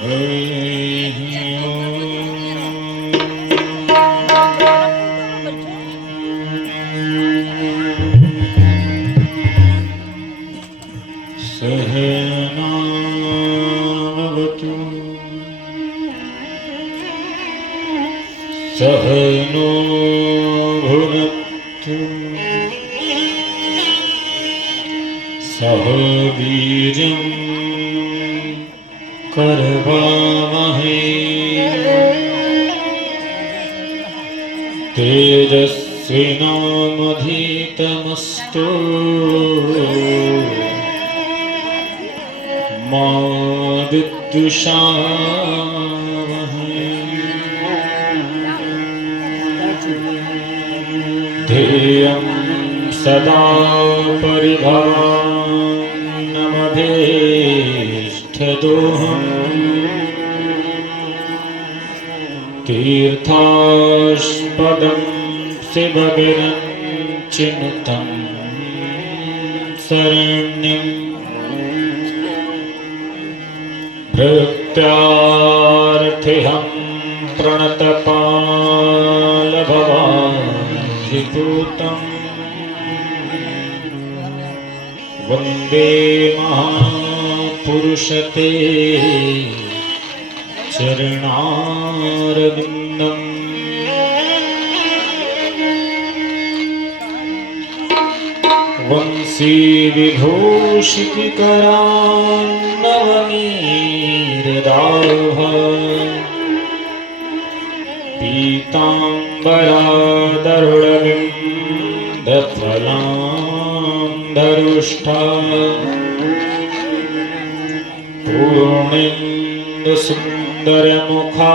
सहनावतु सहनो भुनक्तु सह वीर्यं करवावहै तेजस्विनामधीतमस्तु मा विद्विषावहै। ध्येयं सदा परिभावनमभीष्टदोहम् तीर्थास्पदं शिवविरञ्चिनुतं शरण्यम् भृत्यार्थिहं प्रणतपालभवाधिपूतम् वन्दे महापुरुषते चरणारविन्दम्। वंशी विभूषितकरान्नवनीरदाभ पीताम्बरादरुणविन्दफलान्धरुष्ठा पूर्णेन्दुसुन्दरमुखा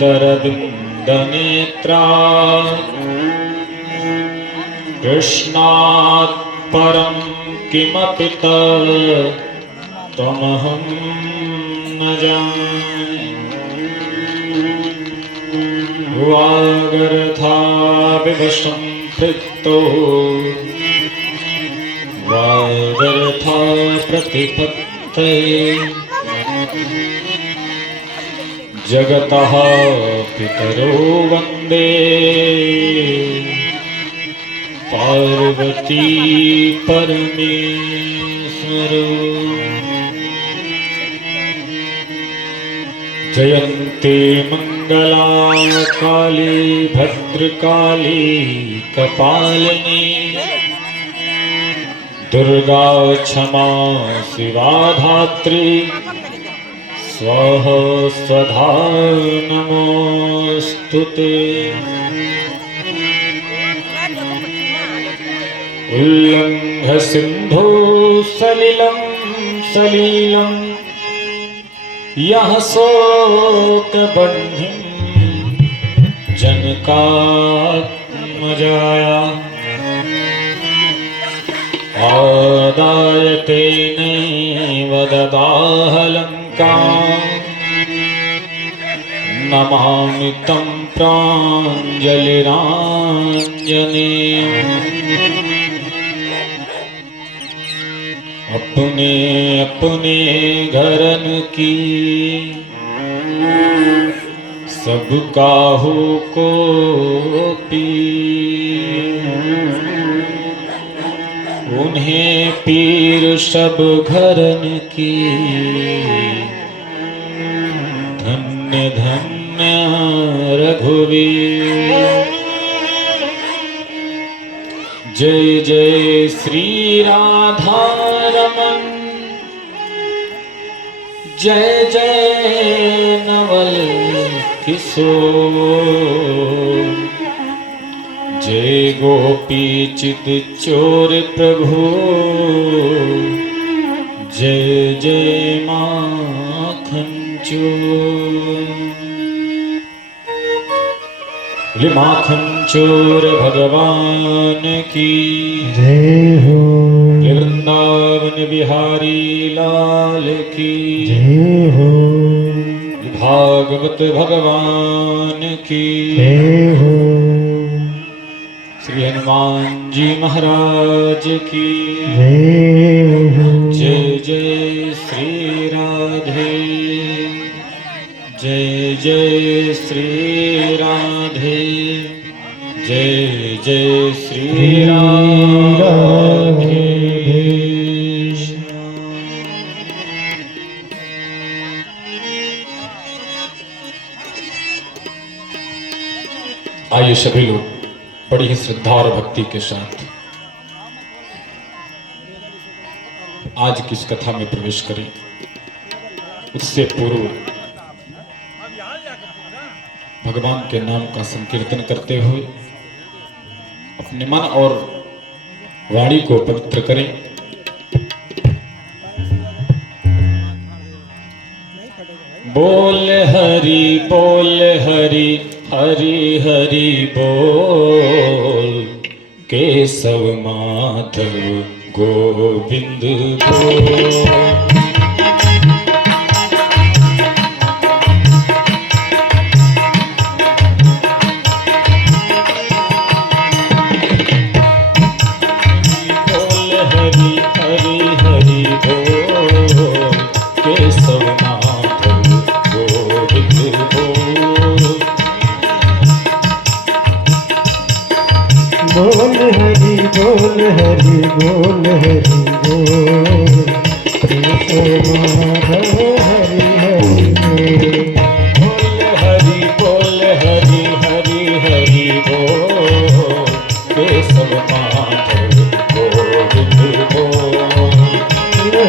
दरविन्दनेत्रा कृष्णात् परं किमपि त्वमहं न जाने। वागर्थाविवशं पृक्तो वागर्था प्रतिपत्तये जगतः पितरो वन्दे पार्वती परमेश्वरो। जयन्ते मंगला काली भद्रकाली कपालिनी दुर्गा क्षमा शिवा धात्री स्वाहा स्वधा नमोस्तुते। उल्लंघ सिंधु सलिलं सलीलं यह शोक बन्धिं जनकात्मजाया आदाय तेनैव ददाह लङ्कां नमामि तं प्राञ्जलिराञ्जनेयम्। अपने अपने घरन की सब काहू को पी उन्हें पीर सब घरन की धन्य धन्य रघुवीर। जय जय श्री राधा रमन जय जय नवल किशोर जय गोपी चित चोर प्रभु जय जय माखन चोर। माखन चोर भगवान की जय हो। वृंदावन बिहारी लाल की जय हो। भागवत भगवान की जय हो। श्री हनुमान जी महाराज की जय हो। जय जय श्री राधे जय जय श्री राधे जय जय श्री राधे। आइए सभी लोग बड़ी ही श्रद्धा और भक्ति के साथ आज की इस कथा में प्रवेश करें। उससे पूर्व भगवान के नाम का संकीर्तन करते हुए अपने मन और वाणी को पवित्र करें। बोल हरि हरि हरि बोल केशव माधव गोविंद बोल। बोल हरि बोल हरि बोल हरि बोल केशव माधव हरि हरि बोल हरि हरि हरि बोल केशव माधव गोविंद बोल।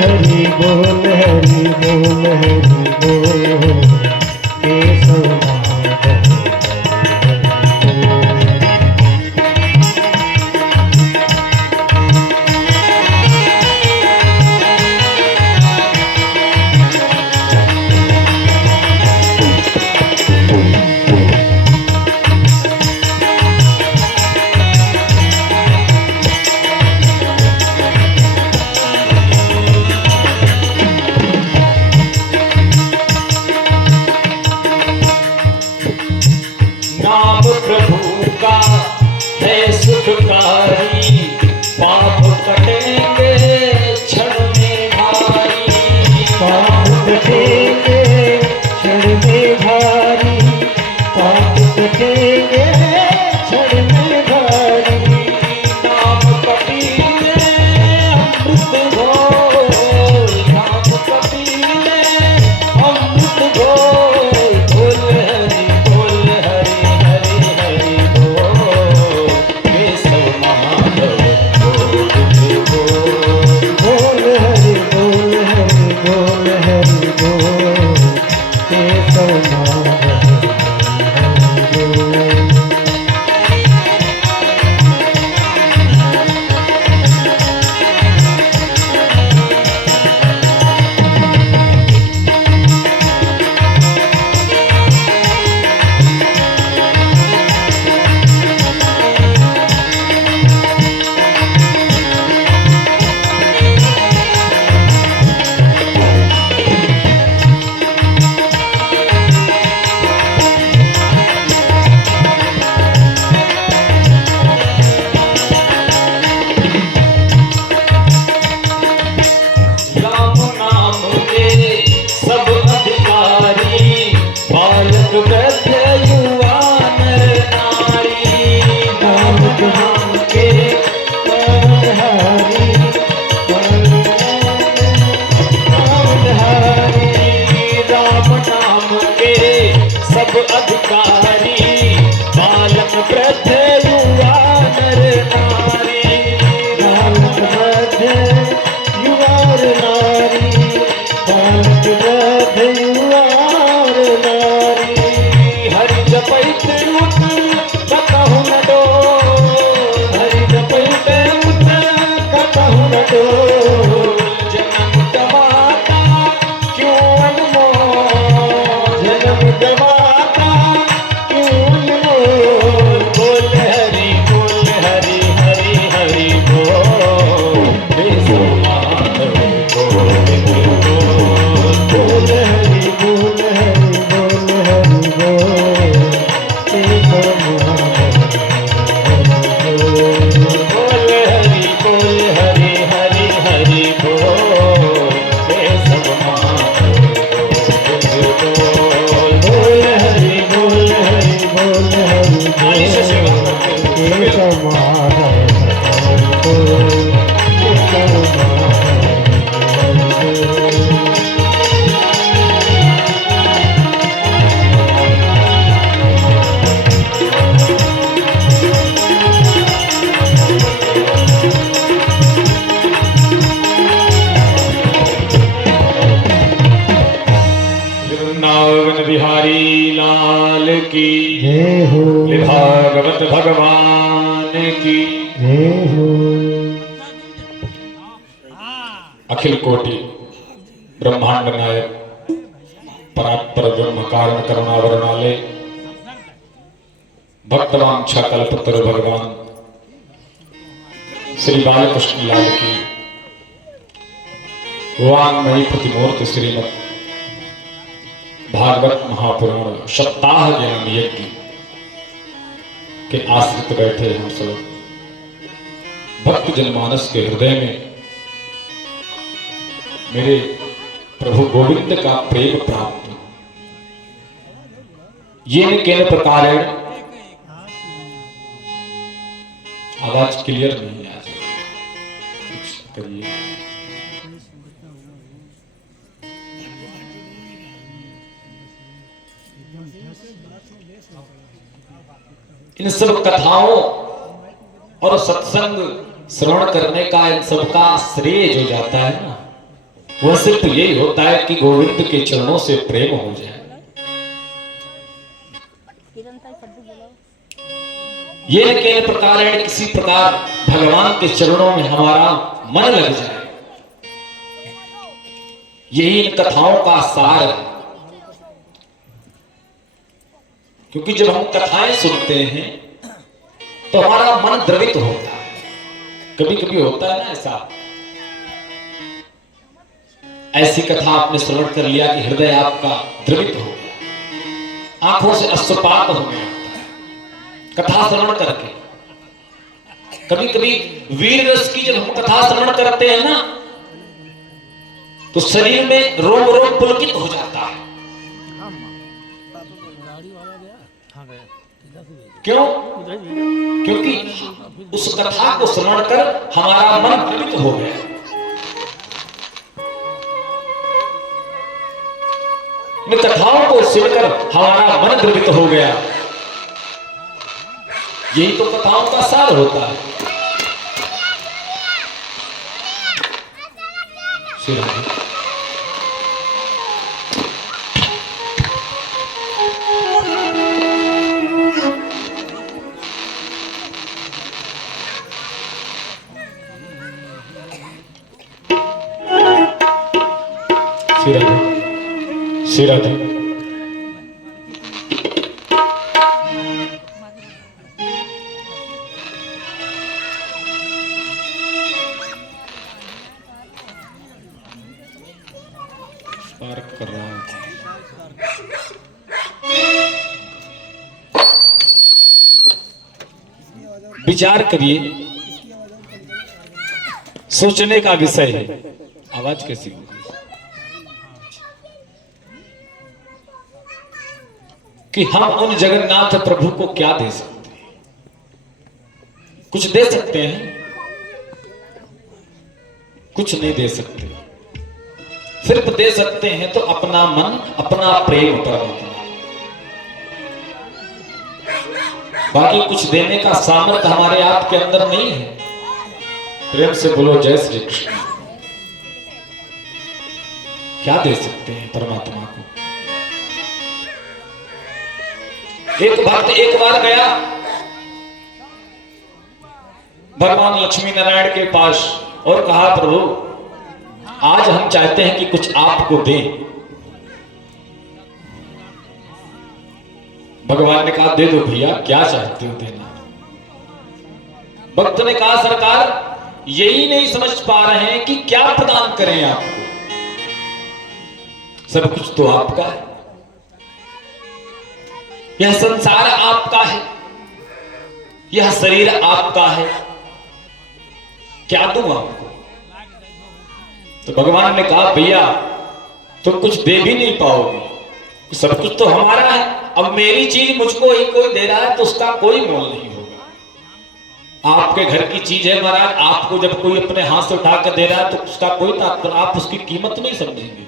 हरि बोल हरि बोल हरि बोल केशव माधव। नाम प्रभु का है सुखकारी पाप कटेंगे क्षण में भारी। पाप कटेंगे क्षण में भारी पाप कटेंगे क्षण में भारी। नाम कपीले अमृत घोल नाम कपीले अमृत घोल। बोल हरि हरि बोल केशव माधव गोविंद बोल। बोल हरि बोल हरि बोल हरि बोल केशव माधव हरि बोल। राम नाम के सब अधिकारी बालक वृद्ध युवा नर नारी। राम नाम के हरि राम नाम के सब अधिकारी बालक वृद्ध युवा नर नारी। बालक वृद्ध युवा नारी बालक वृद्ध युवा नारी। हरि जपैत उठ कतहु न डोल हरि जपैत उठ कतहु न डोल। जन्म गवाता क्यों अनमोल जन्म गवाता क्यों अनमोल। बोल हरि हरि हरि बोल केशव माधव गोविंद बोल। बोल हरि बोल हरि बोल हरि बोल केशव माधव हरि बोल। बोल हरि हरि हरि बोल केशव माधव बिहारी लाल की जय हो, भागवत भगवान की जय हो। अखिल कोटि ब्रह्मांड नायक परात्पर ब्रह्म कारण करुणावरणालय भक्तवांछा कल्पतरु भगवान श्री बालकृष्ण लाल की वांगमयी प्रतिमूर्ति श्रीमद भागवत महापुराण सप्ताह ज्ञान यज्ञ के आश्रित बैठे हम सब भक्त जनमानस के हृदय में मेरे प्रभु गोविंद का प्रेम प्राप्त ये न केन प्रकार आवाज क्लियर नहीं आ रही, कुछ करिए। इन सब कथाओं और सत्संग श्रवण करने का इन सब का श्रेय जो जाता है ना, वह सिर्फ यही होता है कि गोविंद के चरणों से प्रेम हो जाए। ये न केन प्रकार किसी प्रकार भगवान के चरणों में हमारा मन लग जाए, यही इन कथाओं का सार है। क्योंकि जब हम कथाएं सुनते हैं तो हमारा मन द्रवित होता है। कभी कभी होता है ना ऐसा, ऐसी कथा आपने श्रवण कर लिया कि हृदय आपका द्रवित हो गया, आंखों से अश्रुपात हो गया कथा श्रवण करके। कभी कभी वीर रस की जब हम कथा श्रवण करते हैं ना, तो शरीर में रोम रोम पुलकित हो जाता है। क्यों? क्योंकि उस कथा को श्रवण कर हमारा मन द्रवित हो गया। इन कथाओं को सुनकर हमारा मन द्रवित हो गया। यही तो कथाओं का सार होता है। राधे पार्क कर रहा हूं। विचार करिए, सोचने का विषय है। आवाज कैसी होगी? कि हम उन जगन्नाथ प्रभु को क्या दे सकते हैं? कुछ दे सकते हैं? कुछ नहीं दे सकते। सिर्फ दे सकते हैं तो अपना मन, अपना प्रेम परमात्मा। बाकी कुछ देने का सामर्थ्य हमारे आपके अंदर नहीं है। प्रेम से बोलो जय श्री कृष्ण। क्या दे सकते हैं परमात्मा को? एक भक्त एक बार गया भगवान लक्ष्मी नारायण के पास और कहा, प्रभु आज हम चाहते हैं कि कुछ आपको दें। भगवान ने कहा, दे दो भैया, क्या चाहते हो देना? भक्त ने कहा, सरकार यही नहीं समझ पा रहे हैं कि क्या प्रदान करें आपको। सब कुछ तो आपका है, यह संसार आपका है, यह शरीर आपका है, क्या दूं आपको? तो भगवान ने कहा, भैया तुम कुछ दे भी नहीं पाओगे, सब कुछ तो हमारा है। अब मेरी चीज मुझको ही कोई दे रहा है तो उसका कोई मोल नहीं होगा। आपके घर की चीज है महाराज, आपको जब कोई अपने हाथ से उठा कर दे रहा है तो उसका कोई तात्पर्य, आप उसकी कीमत नहीं समझेंगे।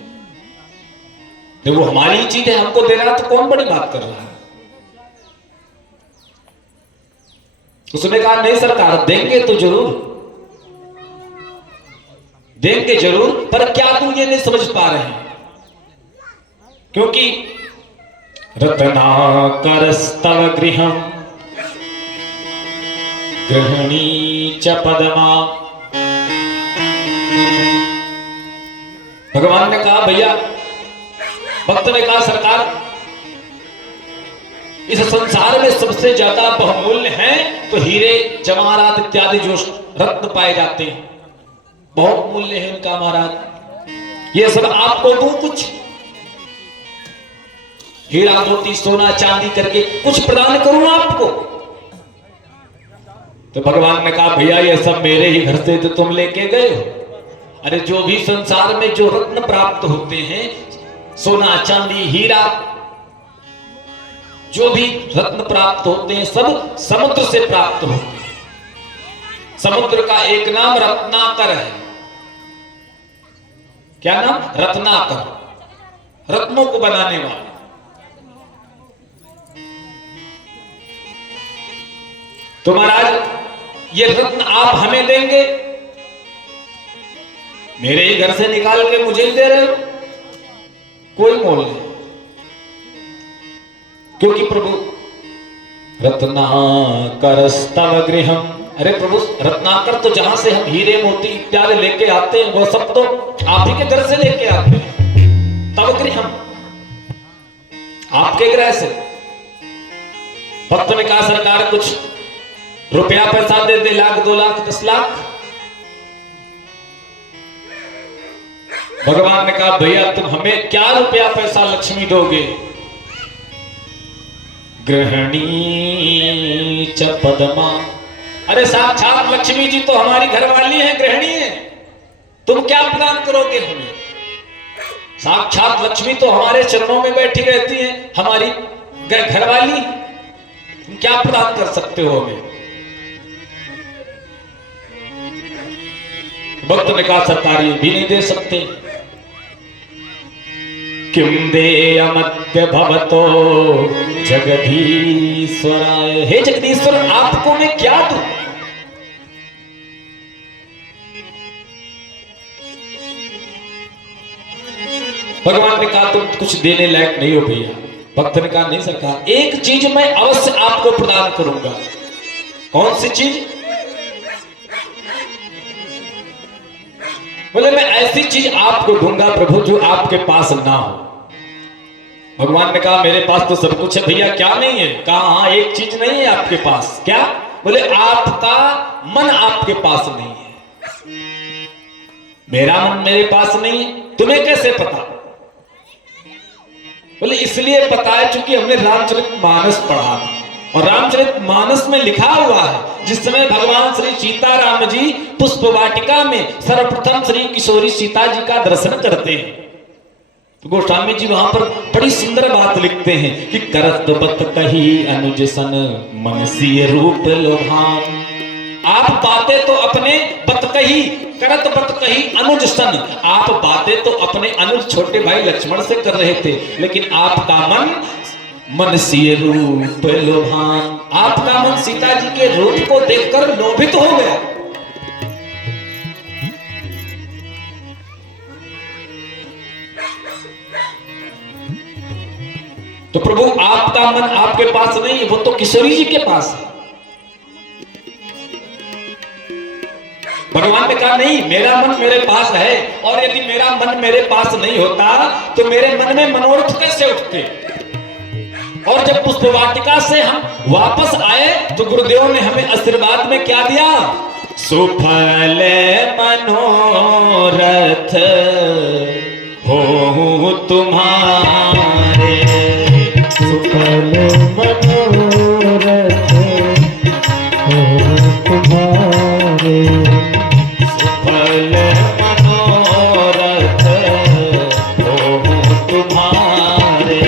जब वो हमारी चीज है, हमको दे रहा है, तो कौन बड़ी बात कर रहा है? उसने कहा, नहीं सरकार, देंगे तो जरूर, देंगे जरूर, पर क्या तुम ये नहीं समझ पा रहे हैं? क्योंकि रत्नाकरस्तव गृहं गृहिणी च पदमा। भगवान ने कहा भैया, भक्त ने कहा सरकार, इस संसार में सबसे ज्यादा बहुमूल्य हैं तो हीरे जवाहरात इत्यादि जो रत्न पाए जाते हैं, बहुत मूल्य है इनका महाराज। ये सब आपको दूं कुछ, हीरा मोती सोना चांदी करके कुछ प्रदान करूं आपको? तो भगवान ने कहा भैया ये सब मेरे ही घर से तो तुम लेके गए हो। अरे जो भी संसार में जो रत्न प्राप्त होते हैं, सोना चांदी हीरा, जो भी रत्न प्राप्त होते हैं सब समुद्र से प्राप्त होते हैं। समुद्र का एक नाम रत्नाकर है। क्या नाम? रत्नाकर, रत्नों को बनाने वाला। तो महाराज ये रत्न आप हमें देंगे, मेरे ही घर से निकाल के मुझे ही दे रहे हो, कोई मोल नहीं। क्योंकि प्रभु रत्नाकरस्तव गृहम, अरे प्रभु रत्नाकर तो जहां से हम हीरे मोती इत्यादि लेके आते हैं वो सब तो आप ही के घर से लेके आते हैं। तव गृहम, आपके गृह से। भक्त ने कहा सरकार कुछ रुपया पैसा दे दे, 1 लाख 2 लाख 10 लाख। भगवान ने कहा भैया तुम हमें क्या रुपया पैसा लक्ष्मी दोगे? गृहिणी च पदमा, अरे साक्षात लक्ष्मी जी तो हमारी घरवाली है, गृहिणी है, तुम क्या प्रदान करोगे हमें? साक्षात लक्ष्मी तो हमारे चरणों में बैठी रहती है, हमारी घरवाली, तुम क्या प्रदान कर सकते हो हमें? भक्त ने कहा सरकार ये भी नहीं दे सकते। किम देयमद्य भवतो जगदीश्वराय, हे जगदीश्वर आपको मैं क्या दूं? भगवान ने कहा तुम कुछ देने लायक नहीं हो भैया। भक्त ने कहा नहीं सरकार, एक चीज मैं अवश्य आपको प्रदान करूंगा। कौन सी चीज? बोले मैं ऐसी चीज आपको दूंगा प्रभु जो आपके पास ना हो। भगवान ने कहा मेरे पास तो सब कुछ है भैया, क्या नहीं है? कहा हाँ एक चीज नहीं है आपके पास। क्या? बोले आपका मन आपके पास नहीं है। मेरा मन मेरे पास नहीं है, तुम्हें कैसे पता? बोले इसलिए पता है क्योंकि हमने रामचरितमानस पढ़ा था, और रामचरितमानस में लिखा हुआ है जिस समय भगवान श्री सीताराम जी पुष्प वाटिका में सर्वप्रथम श्री किशोरी सीता जी का दर्शन करते हैं, तो गोस्वामी जी वहां पर बड़ी सुंदर बात लिखते हैं कि करत बत कही अनुज सन मन सिय रूप लोभान। आप बातें तो अपने बत कही, करत बत कही अनुज सन, आप बातें तो अपने अनुज छोटे भाई लक्ष्मण से कर रहे थे, लेकिन आपका मन सिय रूप लोभान, आपका मन सीता जी के रूप को देखकर लोभित हो गया। तो प्रभु आपका मन आपके पास नहीं है, वो तो किशोरी जी के पास है। भगवान ने कहा नहीं मेरा मन मेरे पास है, और यदि मेरा मन मेरे पास नहीं होता तो मेरे मन में मनोरथ कैसे उठते? और जब पुष्प वाटिका से हम वापस आए तो गुरुदेव ने हमें आशीर्वाद में क्या दिया? सुफल मनोरथ हो तुम्हारे, सुफल मनोरथ हो तुम्हारे, सुफल मनोरथ हो तुम्हारे,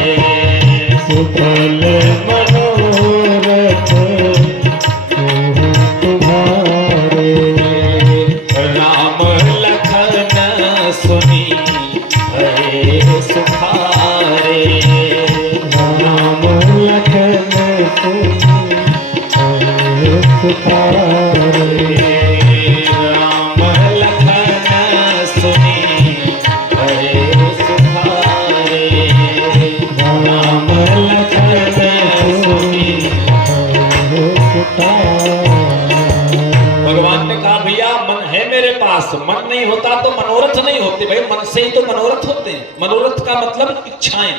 सुफल मनोरथ हो तुम्हारे। राम लखन सुनी भये सुखारे, राम लखन सुनी भये सुखारे, राम लखन सुनी भये सुखारे, राम लखन मन से ही तो मनोरथ होते हैं। मनोरथ का मतलब इच्छाएं।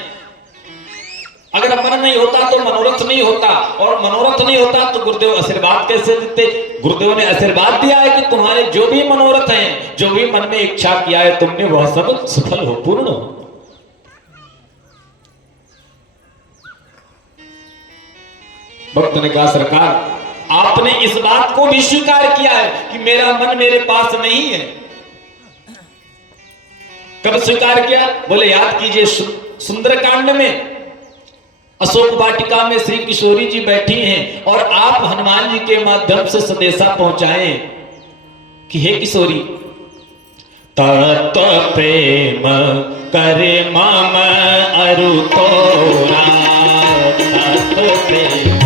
अगर मन नहीं होता तो मनोरथ नहीं होता, और मनोरथ नहीं होता तो गुरुदेव आशीर्वाद कैसे देते? गुरुदेव ने आशीर्वाद दिया है कि तुम्हारे जो भी मनोरथ हैं, जो भी मन में इच्छा किया है तुमने, वह सब सफल हो, पूर्ण हो। भक्त ने कहा सरकार, आपने इस बात को भी स्वीकार किया है कि मेरा मन मेरे पास नहीं है। कब स्वीकार किया? बोले याद कीजिए, सुंदरकांड में अशोक वाटिका में श्री किशोरी जी बैठी हैं और आप हनुमान जी के माध्यम से संदेशा पहुंचाए कि हे किशोरी, तत्व प्रेम करे मम अरु तोरा, तत्व प्रेम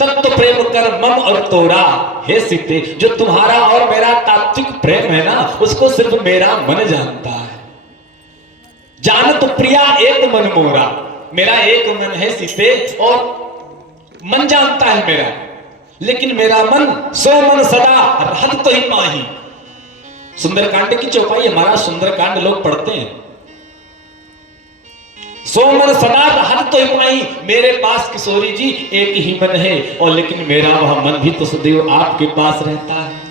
तत्व प्रेम कर मम और तोरा। हे सीते, जो तुम्हारा और मेरा तात्विक प्रेम है ना, उसको सिर्फ मेरा मन जानता है। जान तो प्रिया एक मन मोरा, मेरा एक मन है सीते और मन जानता है मेरा, लेकिन मेरा मन सो मन सदा रहत तो ही पाही। सुंदरकांड की चौपाई, हमारा सुंदरकांड लोग पढ़ते हैं। सो मन सदा रहत तो ही पाई, मेरे पास किशोरी जी एक ही मन है, और लेकिन मेरा वह मन भी तो सदैव आपके पास रहता है।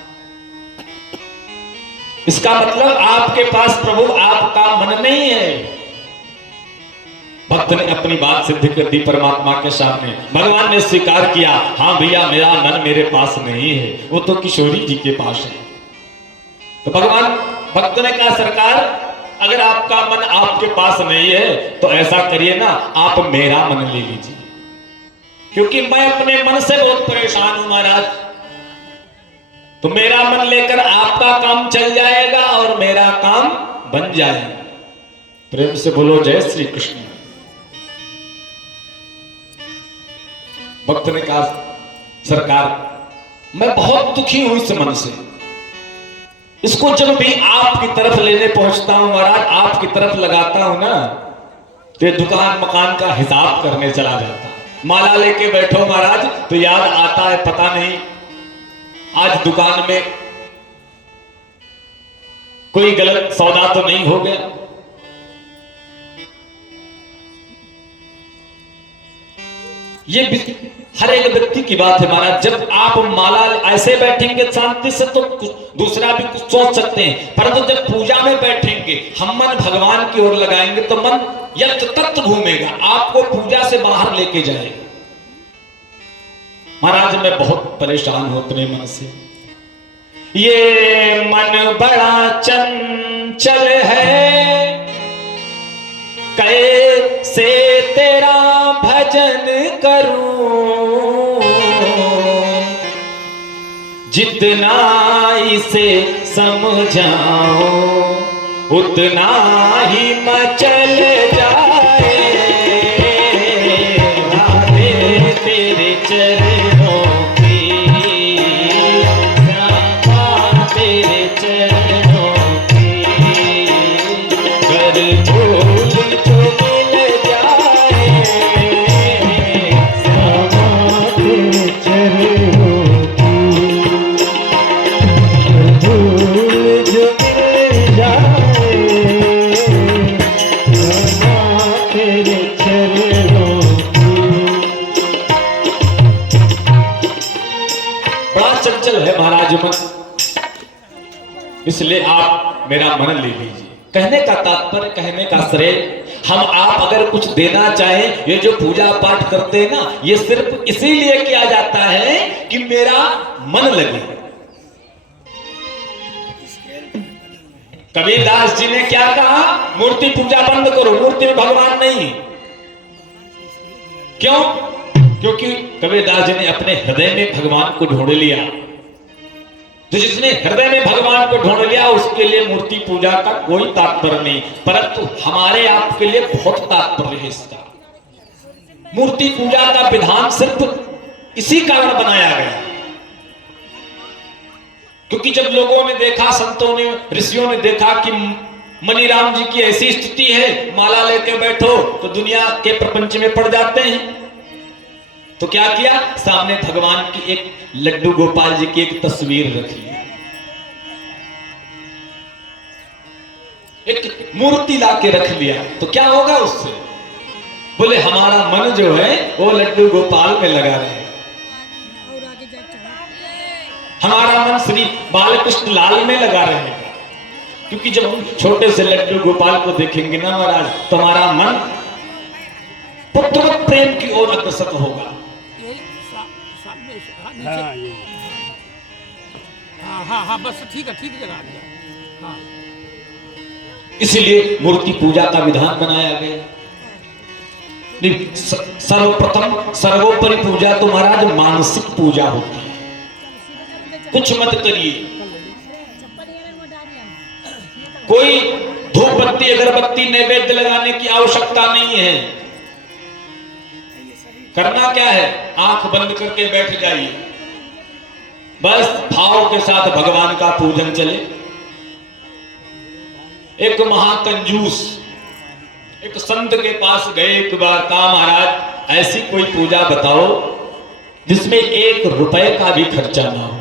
इसका मतलब आपके पास प्रभु आपका मन नहीं है। भक्त ने अपनी बात सिद्ध कर दी परमात्मा के सामने। भगवान ने स्वीकार किया, हाँ भैया मेरा मन मेरे पास नहीं है, वो तो किशोरी जी के पास है। तो भगवान, भक्त ने कहा सरकार, अगर आपका मन आपके पास नहीं है तो ऐसा करिए ना, आप मेरा मन ले लीजिए, क्योंकि मैं अपने मन से बहुत परेशान हूं महाराज। तो मेरा मन लेकर आपका काम चल जाएगा और मेरा काम बन जाएगा। प्रेम से बोलो जय श्री कृष्ण। भक्त ने कहा सरकार, मैं बहुत दुखी हूं इस मन से, इसको जब भी आपकी तरफ लेने पहुंचता हूं महाराज, आपकी तरफ लगाता हूं ना, तो दुकान मकान का हिसाब करने चला जाता। माला लेके बैठो महाराज तो याद आता है, पता नहीं आज दुकान में कोई गलत सौदा तो नहीं हो गया। ये हर एक व्यक्ति की बात है महाराज। जब आप माला ऐसे बैठेंगे शांति से तो दूसरा भी कुछ सोच सकते हैं, परंतु जब पूजा में बैठेंगे, हम मन भगवान की ओर लगाएंगे तो मन यत्र तत्र घूमेगा, आपको पूजा से बाहर लेके जाएगा। महाराज मैं बहुत परेशान हूं अपने मन से। ये मन बड़ा चंचल है, कैसे तेरा भजन करूं, जितना इसे समझाऊं उतना ही मचल जाए। राधे तेरे चरणों की, श्यामा तेरे चरणों की, कर भूल जो मिल जाए। श्यामा तेरे चरणों की, भूल जो मिल जाए। चरणों बड़ा चंचल है महाराज मन, इसलिए आप मेरा मन ले लीजिए। कहने का तात्पर्य, कहने का श्रेय, हम आप अगर कुछ देना चाहें, ये जो पूजा पाठ करते हैं ना, ये सिर्फ इसीलिए किया जाता है कि मेरा मन लगे। कबीरदास जी ने क्या कहा? मूर्ति पूजा बंद करो, मूर्ति में भगवान नहीं। क्यों? क्योंकि कबीरदास जी ने अपने हृदय में भगवान को ढूंढ लिया। तो जिसने हृदय में भगवान को ढूंढ लिया, उसके लिए मूर्ति पूजा का कोई तात्पर्य नहीं, परंतु हमारे आपके लिए बहुत तात्पर्य है इसका। मूर्ति पूजा का विधान सिर्फ इसी कारण बनाया गया, क्योंकि जब लोगों ने देखा, संतों ने, ऋषियों ने देखा कि मणिराम जी की ऐसी स्थिति है, माला लेके बैठो तो दुनिया के प्रपंच में पड़ जाते हैं, तो क्या किया? सामने भगवान की एक लड्डू गोपाल जी की एक तस्वीर रख ली, एक मूर्ति ला के रख लिया। तो क्या होगा उससे? बोले हमारा मन जो है वो लड्डू गोपाल में लगा रहे, हमारा मन श्री बालकृष्ण लाल में लगा रहेगा। क्योंकि जब हम छोटे से लड्डू गोपाल को देखेंगे ना महाराज, तो हमारा मन पुत्र प्रेम की ओर अग्रसर होगा। हाँ बस ठीक है लगा दिया। हाँ। इसलिए मूर्ति पूजा का विधान बनाया गया। सर्वप्रथम सर्वोपरि पूजा तो महाराज मानसिक पूजा होती है, कुछ मत करिए। कोई धूप बत्ती अगरबत्ती नैवेद्य लगाने की आवश्यकता नहीं है। करना क्या है? आंख बंद करके बैठ जाइए, बस भाव के साथ भगवान का पूजन चले। एक महाकंजूस एक संत के पास गए, एक बार कहा महाराज ऐसी कोई पूजा बताओ जिसमें 1 रुपए का भी खर्चा ना हो।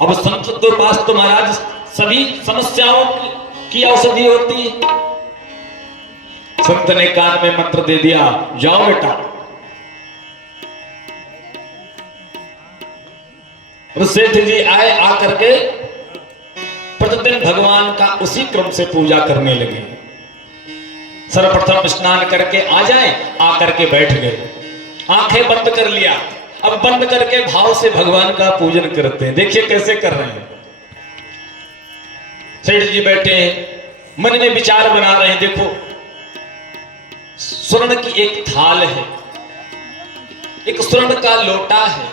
अब संत के पास तो महाराज सभी समस्याओं की औषधि होती है। संत ने कान में मंत्र दे दिया, जाओ बेटा। सेठ जी आए, आकर के प्रतिदिन भगवान का उसी क्रम से पूजा करने लगे। सर्वप्रथम स्नान करके आ जाए, आकर के बैठ गए, आंखें बंद कर लिया। अब बंद करके भाव से भगवान का पूजन करते हैं। देखिए कैसे कर रहे हैं। सेठ जी बैठे हैं, मन में विचार बना रहे हैं। देखो स्वर्ण की एक थाल है, एक स्वर्ण का लोटा है,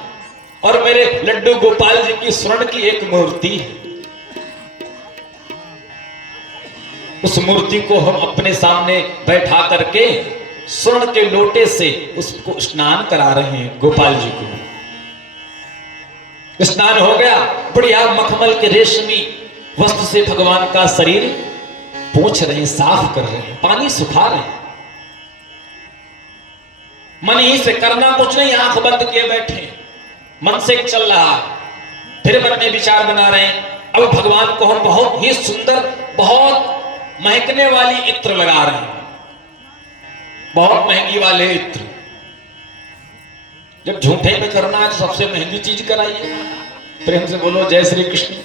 और मेरे लड्डू गोपाल जी की स्वर्ण की एक मूर्ति है। उस मूर्ति को हम अपने सामने बैठा करके स्वर्ण के लोटे से उसको स्नान करा रहे हैं। गोपाल जी को स्नान हो गया, बढ़िया मखमल के रेशमी वस्त्र से भगवान का शरीर पोंछ रहे हैं, साफ कर रहे हैं, पानी सुखा रहे हैं। मन ही से करना कुछ नहीं, आंख बंद किए बैठे, मन से चल रहा है। फिर मन में विचार बना रहे हैं। अब भगवान को हम बहुत ही सुंदर, बहुत महकने वाली इत्र लगा रहे हैं, बहुत महंगी वाले इत्र। जब झूठे में करना है तो सबसे महंगी चीज कराइए। प्रेम से बोलो जय श्री कृष्ण।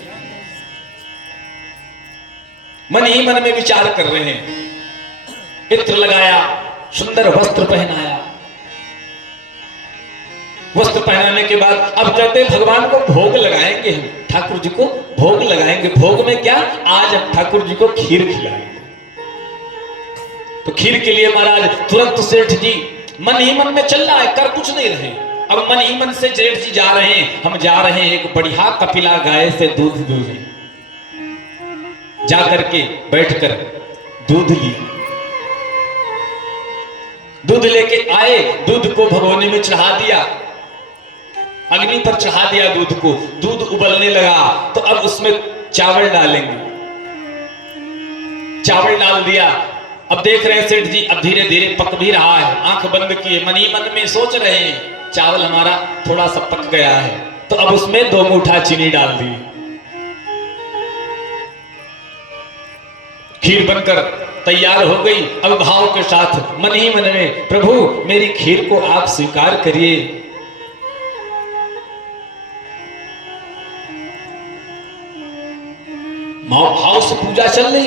मन ही मन में विचार कर रहे हैं। इत्र लगाया, सुंदर वस्त्र पहनाया। वस्त्र पहनाने के बाद अब कहते हैं भगवान को भोग लगाएंगे, हम ठाकुर जी को भोग लगाएंगे। भोग में क्या? आज हम ठाकुर जी को खीर खिलाएंगे। तो खीर के लिए महाराज तुरंत सेठ जी मन ही मन में चल रहा है, कर कुछ नहीं रहे। अब मन ही मन से सेठ जी जा रहे हैं, हम जा रहे हैं एक बढ़िया कपिला गाय से दूध दूहे। जाकर के बैठकर दूध लिया, दूध लेके आए, दूध को भगोने में चढ़ा दिया, अग्नि पर चढ़ा दिया दूध को। दूध उबलने लगा तो अब उसमें चावल डालेंगे। चावल डाल दिया। अब देख रहे हैं सेठ जी अब धीरे धीरे पक भी रहा है। आंख बंद किए मन ही मन में सोच रहे हैं चावल हमारा थोड़ा सा पक गया है, तो अब उसमें 2 मुठ्ठा चीनी डाल दी। खीर बनकर तैयार हो गई। अब भाव के साथ मन ही मन में, प्रभु मेरी खीर को आप स्वीकार करिए। भाव से पूजा चल रही।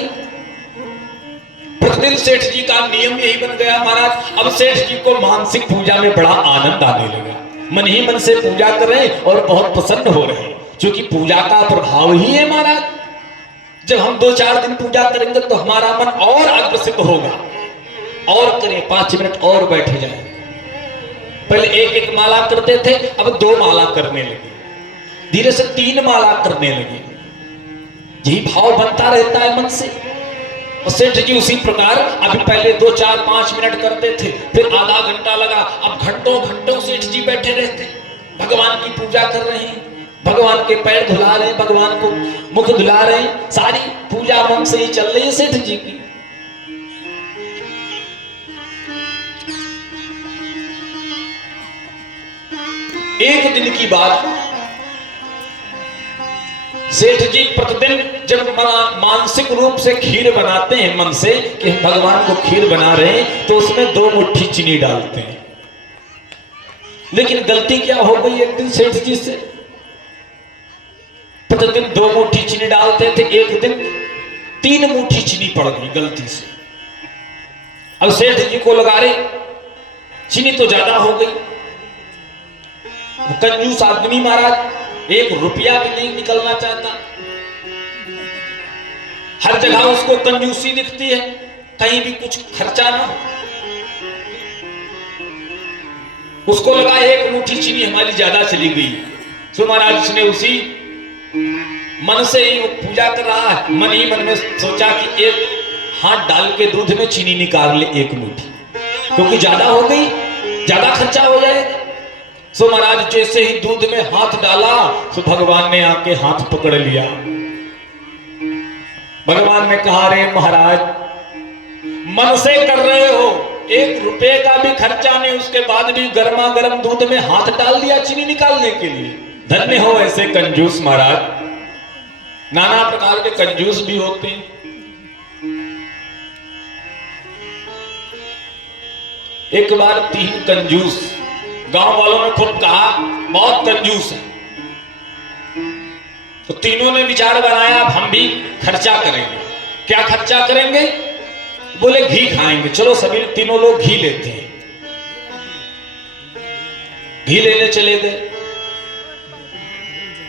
प्रतिदिन सेठ जी का नियम यही बन गया महाराज। अब सेठ जी को मानसिक पूजा में बड़ा आनंद आने लगा। मन ही मन से पूजा कर रहे और बहुत प्रसन्न हो रहे, क्योंकि पूजा का प्रभाव ही है महाराज। जब हम 2-4 दिन पूजा करेंगे तो हमारा मन और अग्रसित होगा। और करें, 5 मिनट और बैठे जाए। पहले 1-1 माला करते थे, अब 2 माला करने लगे, धीरे से 3 माला करने लगे। यही भाव बनता रहता है मन से। और सेठ जी उसी प्रकार अभी पहले 2-4-5 मिनट करते थे, फिर आधा घंटा लगा, अब घंटों घंटों सेठ जी बैठे रहते, भगवान की पूजा कर रहे हैं, भगवान के पैर धुला रहे हैं, भगवान को मुख धुला रहे हैं। सारी पूजा मन से ही चल रही है सेठ जी की। एक दिन की बात, सेठ जी प्रतिदिन जब मानसिक रूप से खीर बनाते हैं मन से कि हम भगवान को खीर बना रहे हैं, तो उसमें 2 मुट्ठी चीनी डालते हैं। लेकिन गलती क्या हो गई एक दिन सेठ जी से, प्रतिदिन 2 मुट्ठी चीनी डालते थे, एक दिन 3 मुट्ठी चीनी पड़ गई गलती से। अब सेठ जी को लगा रहे चीनी तो ज्यादा हो गई। कंजूस आदमी महाराज, 1 रुपया भी नहीं निकलना चाहता। हर जगह उसको कंजूसी दिखती है, कहीं भी कुछ खर्चा ना हो। उसको लगा 1 मुट्ठी चीनी हमारी ज्यादा चली गई। सो महाराज ने उसी मन से ही वो पूजा कर रहा है, मन ही मन में सोचा कि 1 हाथ डाल के दूध में चीनी निकाल ले 1 मुट्ठी, क्योंकि ज्यादा हो गई, ज्यादा खर्चा हो जाएगा। सो महाराज जैसे ही दूध में हाथ डाला, तो भगवान ने आके हाथ पकड़ लिया। भगवान ने कहा, रे महाराज, मन से कर रहे हो, 1 रुपए का भी खर्चा नहीं, उसके बाद भी गर्मा गर्म दूध में हाथ डाल दिया चीनी निकालने के लिए। धन्य हो ऐसे कंजूस महाराज। नाना प्रकार के कंजूस भी होते हैं। एक बार 3 कंजूस, गांव वालों ने खुद कहा बहुत कंजूस है, तो तीनों ने विचार बनाया अब हम भी खर्चा करेंगे। क्या खर्चा करेंगे? बोले घी खाएंगे। चलो सभी तीनों लोग घी लेते हैं। घी लेने चले गए।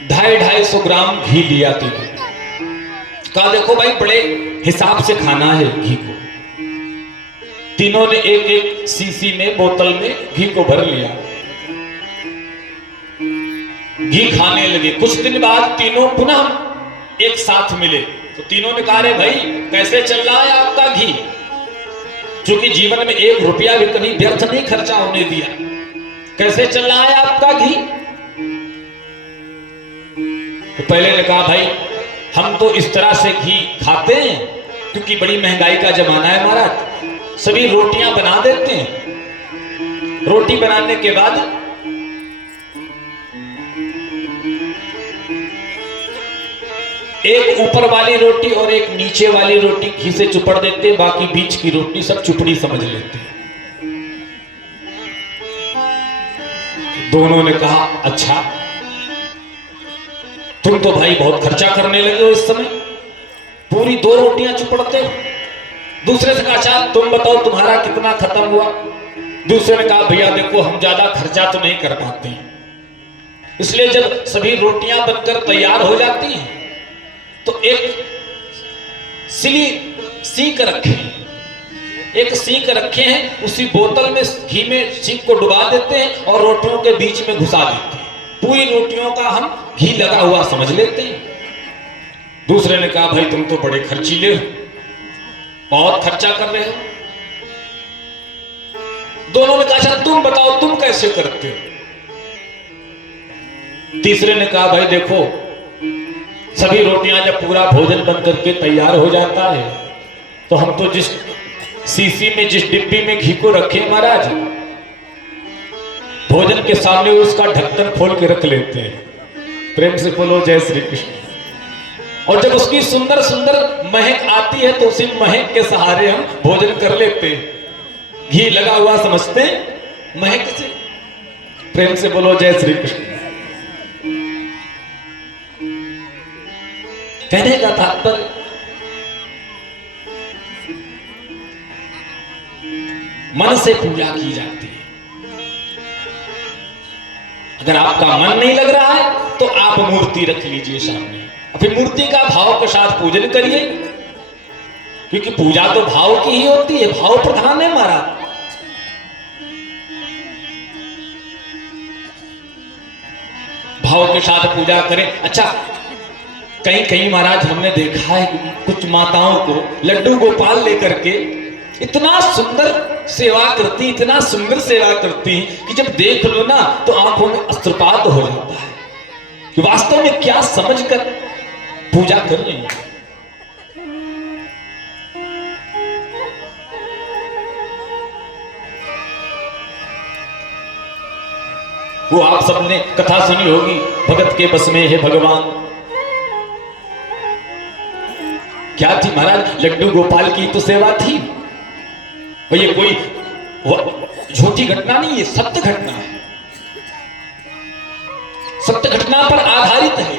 250-250 ग्राम घी लिया तीनों। कहा देखो भाई, बड़े हिसाब से खाना है घी को। तीनों ने 1-1 सीसी में, बोतल में घी को भर लिया। घी खाने लगे। कुछ दिन बाद तीनों पुनः एक साथ मिले, तो तीनों ने कहा, रे भाई कैसे चल रहा है आपका घी? क्योंकि जीवन में 1 रुपया भी कभी व्यर्थ नहीं खर्चा होने दिया। कैसे चल रहा है आपका घी? तो पहले ने कहा, भाई हम तो इस तरह से घी खाते हैं, क्योंकि बड़ी महंगाई का जमाना है महाराज, सभी रोटियां बना देते हैं। रोटी बनाने के बाद एक ऊपर वाली रोटी और एक नीचे वाली रोटी घी से चुपड़ देते, बाकी बीच की रोटी सब चुपड़ी समझ लेते। दोनों ने कहा, अच्छा तुम तो भाई बहुत खर्चा करने लगे हो इस समय, पूरी 2 रोटियां चुपड़ते हो। दूसरे से कहा, अच्छा तुम बताओ तुम्हारा कितना खत्म हुआ? दूसरे ने कहा, भैया देखो हम ज्यादा खर्चा तो नहीं कर पाते हैं, इसलिए जब सभी रोटियां बनकर तैयार हो जाती हैं तो एक सीख रखे, एक सीख रखे हैं, उसी बोतल में घी में सीख को डुबा देते हैं और रोटियों के बीच में घुसा देते हैं। पूरी रोटियों का हम घी लगा हुआ समझ लेते हैं। दूसरे ने कहा, भाई तुम तो बड़े खर्चीले हो, बहुत खर्चा कर रहे हो। दोनों ने कहा, अच्छा तुम बताओ तुम कैसे करते हो? तीसरे ने कहा, भाई देखो सभी रोटियां जब पूरा भोजन बन करके तैयार हो जाता है, तो हम तो जिस सीसी में, जिस डिब्बी में घी को रखे महाराज, भोजन के सामने उसका ढक्कन खोल के रख लेते हैं। प्रेम से बोलो जय श्री कृष्ण। और जब उसकी सुंदर सुंदर महक आती है तो उसी महक के सहारे हम भोजन कर लेते हैं। घी लगा हुआ समझते हैं महक से। प्रेम से बोलो जय श्री कृष्ण। कहने का तात्पर्य मन से पूजा की जाती है। अगर आपका मन नहीं लग रहा है तो आप मूर्ति रख लीजिए सामने, फिर मूर्ति का भाव के साथ पूजन करिए, क्योंकि पूजा तो भाव की ही होती है, भाव प्रधान है महाराज। भाव के साथ पूजा करें। अच्छा, कहीं कहीं महाराज हमने देखा है कुछ माताओं को लड्डू गोपाल लेकर के इतना सुंदर सेवा करती, इतना सुंदर सेवा करती कि जब देख लो ना तो आंखों में अश्रुपात हो जाता है कि वास्तव में क्या समझकर पूजा कर रही है। वो आप सबने कथा सुनी होगी, भगत के बस में है भगवान। क्या थी महाराज? लड्डू गोपाल की तो सेवा थी। ये कोई झूठी घटना नहीं है, सत्य घटना है, सत्य घटना पर आधारित है।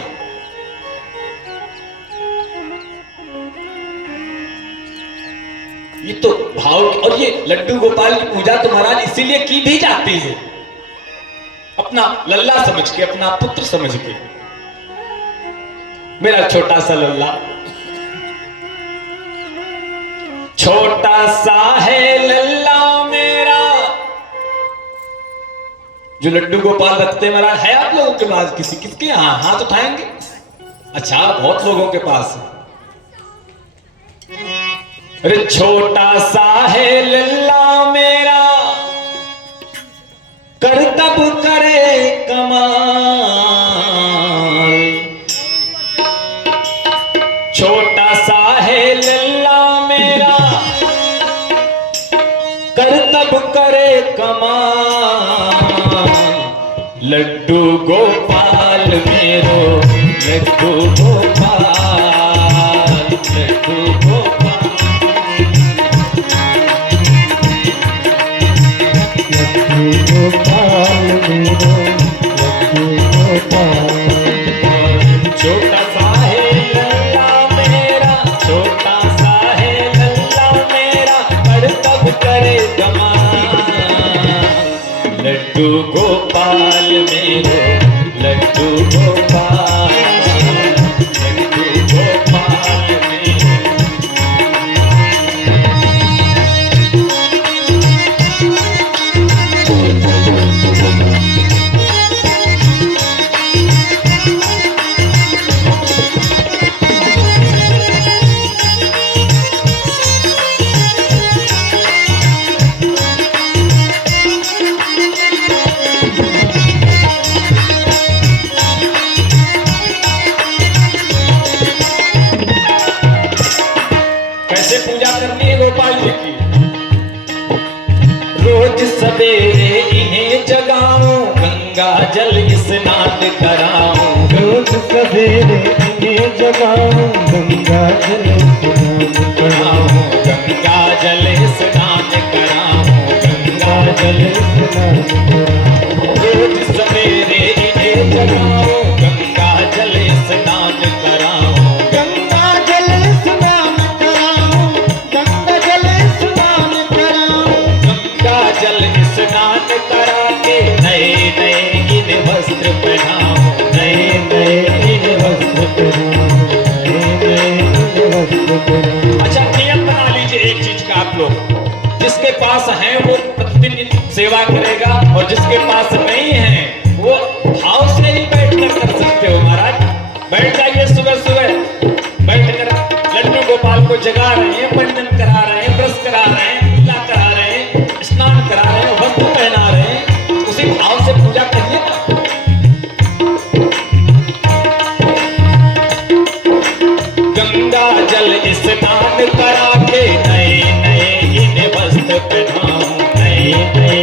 ये तो भाव। और ये लड्डू गोपाल की पूजा तो महाराज इसीलिए की भी जाती है, अपना लल्ला समझ के, अपना पुत्र समझ के। मेरा छोटा सा लल्ला, छोटा सा है लल्ला मेरा। जो लड्डू गोपाल रखते महाराज है आप लोगों के पास? किसी किसके यहाँ हाथ उठाएंगे? अच्छा, बहुत लोगों के पास है। अरे छोटा सा है लल्ला मेरा, करतब करे कमाल। छोटा सा है लल्ला मेरा, करतब करे कमाल। लड्डू गोपाल मेरो, लड्डू गोपाल, लड्डू गोपाल। लड्डू गोपाल मेरो, लड्डू गोपाल। छोटा सा है लल्ला मेरा, छोटा सा है लल्ला मेरा, करतब करे कमाल। लड्डू गोपाल मेरो, लड्डू गोपाल, लड्डू गोपाल मेरो। कैसे पूजा करनी है गोपाल जी की? रोज सवेरे इन्हें जगाऊं, गंगा जल स्नान कराऊं। रोज सवेरे इन्हें जगाऊं, गंगा जल स्नान कराऊं। गंगा जल स्नान कराऊं, गंगा जल स्नान कराऊं। रोज सवेरे इन्हें जगाऊं, गंगा जल स्नान कराऊं। गंगा जल स्नान कराऊं, गंगा जल स्नान कराऊं। गंगा जल स्नान करा के नए नए इन वस्त्र पहनाऊं, नए नए इन वस्त्र पहनाऊं, नए नए वस्त्र पहनाऊं। अच्छा, नियम बना लीजिए एक चीज का आप लोग, जिसके पास है वो प्रतिदिन सेवा करेगा, और जिसके पास नहीं है वो भाव से ही बैठकर कर सकते हो महाराज। बैठ जाइए सुबह सुबह, बैठकर लड्डू गोपाल को जगा रहे हैं, वंदन करा रहे हैं, ब्रश करा रहे हैं, पूजा करा रहे हैं, स्नान करा रहे हैं, वस्त्र पहना रहे हैं, उसी भाव से पूजा करिए ना। गंगा जल स्नान करा के नए नए इन वस्त्र पहनाऊं, नए नए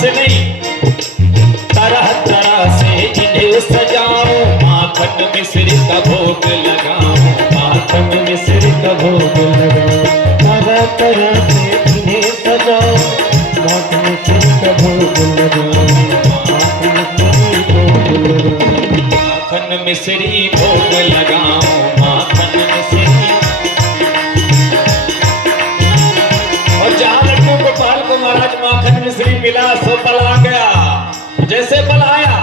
से नहीं, तरह तरह से इन्हें सजाओ, माखन मिश्री का भोग लगाओ, माखन मिश्री का भोग लगाओ। तरह तरह से इन्हें सजाओ, माखन मिश्री का भोग लगाओ, माखन मिश्री भोग लगाओ। माखन मिश्री भोग लगाओ, माखन मिश्री। और जहाँ लड्डू गोपाल को महाराज माखन मिश्री मिला सो पला गया। जैसे पलाया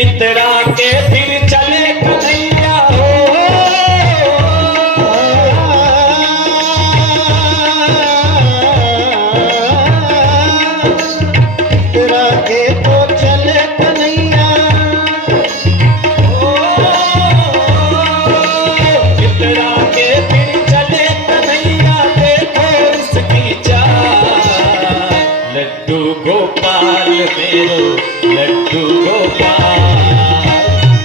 इतरा के फिर चले कन्हैया हो। तेरा के तो चले कन्हैया, इतरा के फिर चले कन्हैया, देखो इसकी चाल। लड्डू गोपाल मेरो, लड्डू गोपाल,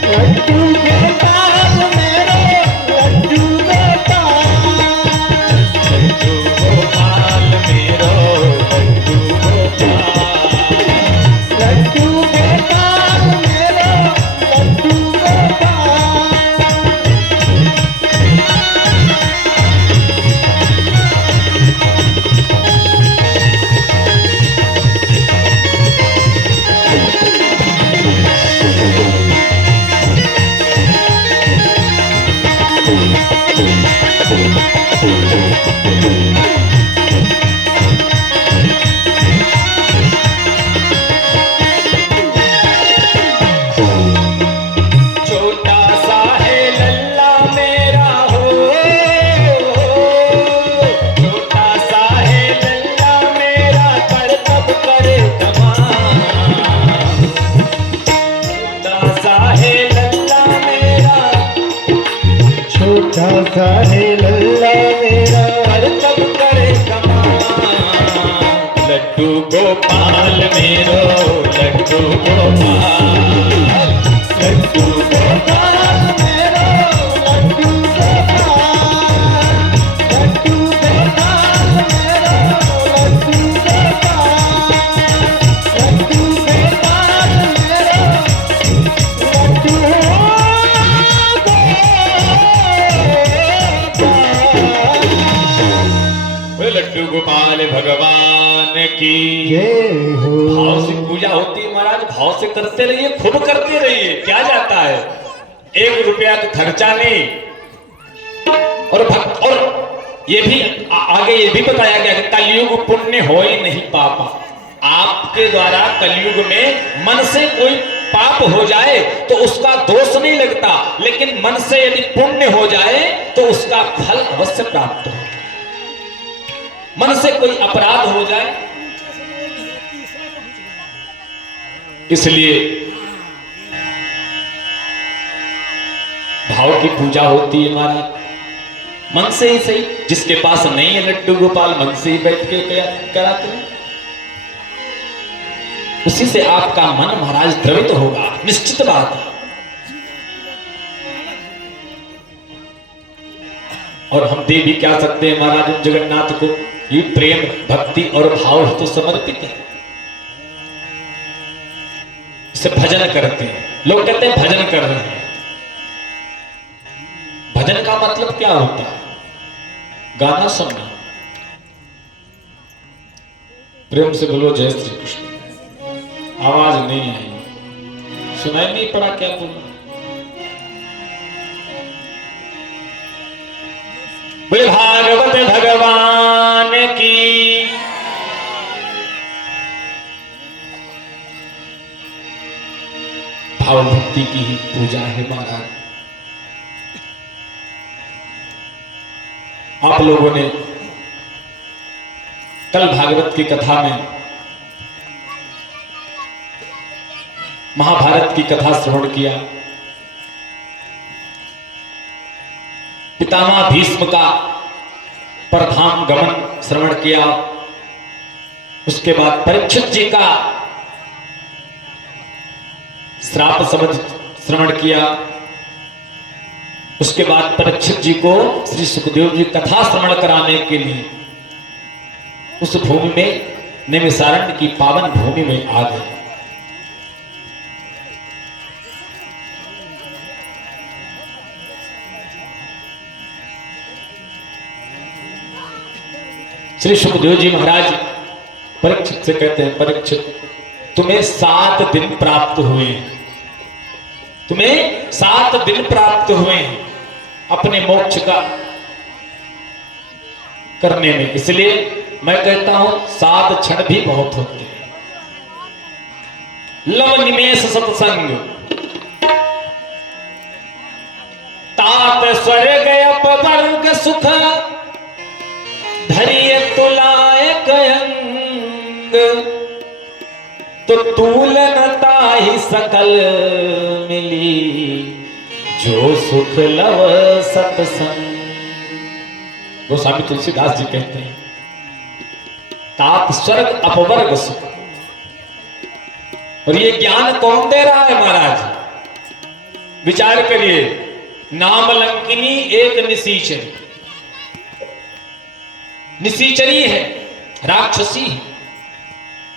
लड्डू गोपाल मेरो, लड्डू गोपाल, लड्डू गोपाल मेरो, लड्डू गोपाल। लड्डू गोपाल मेरो, लड्डू गोपाल। छोटा सा है लल्ला मेरा हो, छोटा सा है लल्ला मेरा, करतब करे कमाल। छोटा सा है लल्ला मेरा, छोटा सा है लल्ला मेरा, करतब करे कमाल। लड्डू गोपाल मेरो, लड्डू गोपाल, लड्डू गोपाल मेरो, लड्डू गोपाल, लड्डू गोपाल मेरो, लड्डू गोपाल, लड्डू गोपाल मेरो, लड्डू वो लड्डू गोपाल भगवान की जय हो। भाव से पूजा होती है महाराज, भाव से करते रहिए, खूब करते रहिए, क्या जाता है। 1 रुपया का खर्चा नहीं। और ये भी आगे ये भी बताया गया कि कलयुग पुण्य हो ही नहीं पापा। आपके द्वारा कलयुग में मन से कोई पाप हो जाए तो उसका दोष नहीं लगता, लेकिन मन से यदि पुण्य हो जाए तो उसका फल अवश्य प्राप्त हो। मन से कोई अपराध हो जाए, इसलिए भाव की पूजा होती है महाराज। मन से ही सही, जिसके पास नहीं है लड्डू गोपाल, मन से ही बैठ के कराते हैं, उसी से आपका मन महाराज द्रवित होगा, निश्चित बात है। और हम दे भी क्या सकते हैं महाराज जगन्नाथ को, ये प्रेम भक्ति और भाव तो समर्पित है। इसे भजन करते हैं, लोग कहते हैं भजन कर रहे हैं। भजन का मतलब क्या होता है? गाना सुनना। प्रेम से बोलो जय श्री कृष्ण। आवाज नहीं आई, सुनाई नहीं पड़ा क्या बोलना। बोले भागवत भगवान की। भाव भक्ति की ही पूजा है महाराज। आप लोगों ने कल भागवत की कथा में महाभारत की कथा श्रवण किया। पितामह भीष्म का परधाम गमन श्रवण किया। उसके बाद परीक्षित जी का श्राप समझ श्रवण किया। उसके बाद परीक्षित जी को श्री सुखदेव जी कथा श्रवण कराने के लिए उस भूमि में निमिषारण्य की पावन भूमि में आ गए। श्री सुखदेव जी महाराज परीक्षित से कहते हैं, परीक्षित तुम्हें 7 दिन प्राप्त हुए, तुम्हें 7 दिन प्राप्त हुए अपने मोक्ष का करने में। इसलिए मैं कहता हूं 7 क्षण भी बहुत होते हैं। लव निमेष सत्संग तात स्वर्ग अपवर्ग सुख धरिय तुलाए कयंग तो तूलनता ही सकल मिली जो सुख लव सत्संग। गोस्वामी तुलसीदास जी कहते हैं तात स्वर्ग अपवर्ग सुख। और ये ज्ञान कौन दे रहा है महाराज? विचार करिए। नाम लंकिनी एक निशीचरी, निशीचरी है, राक्षसी है।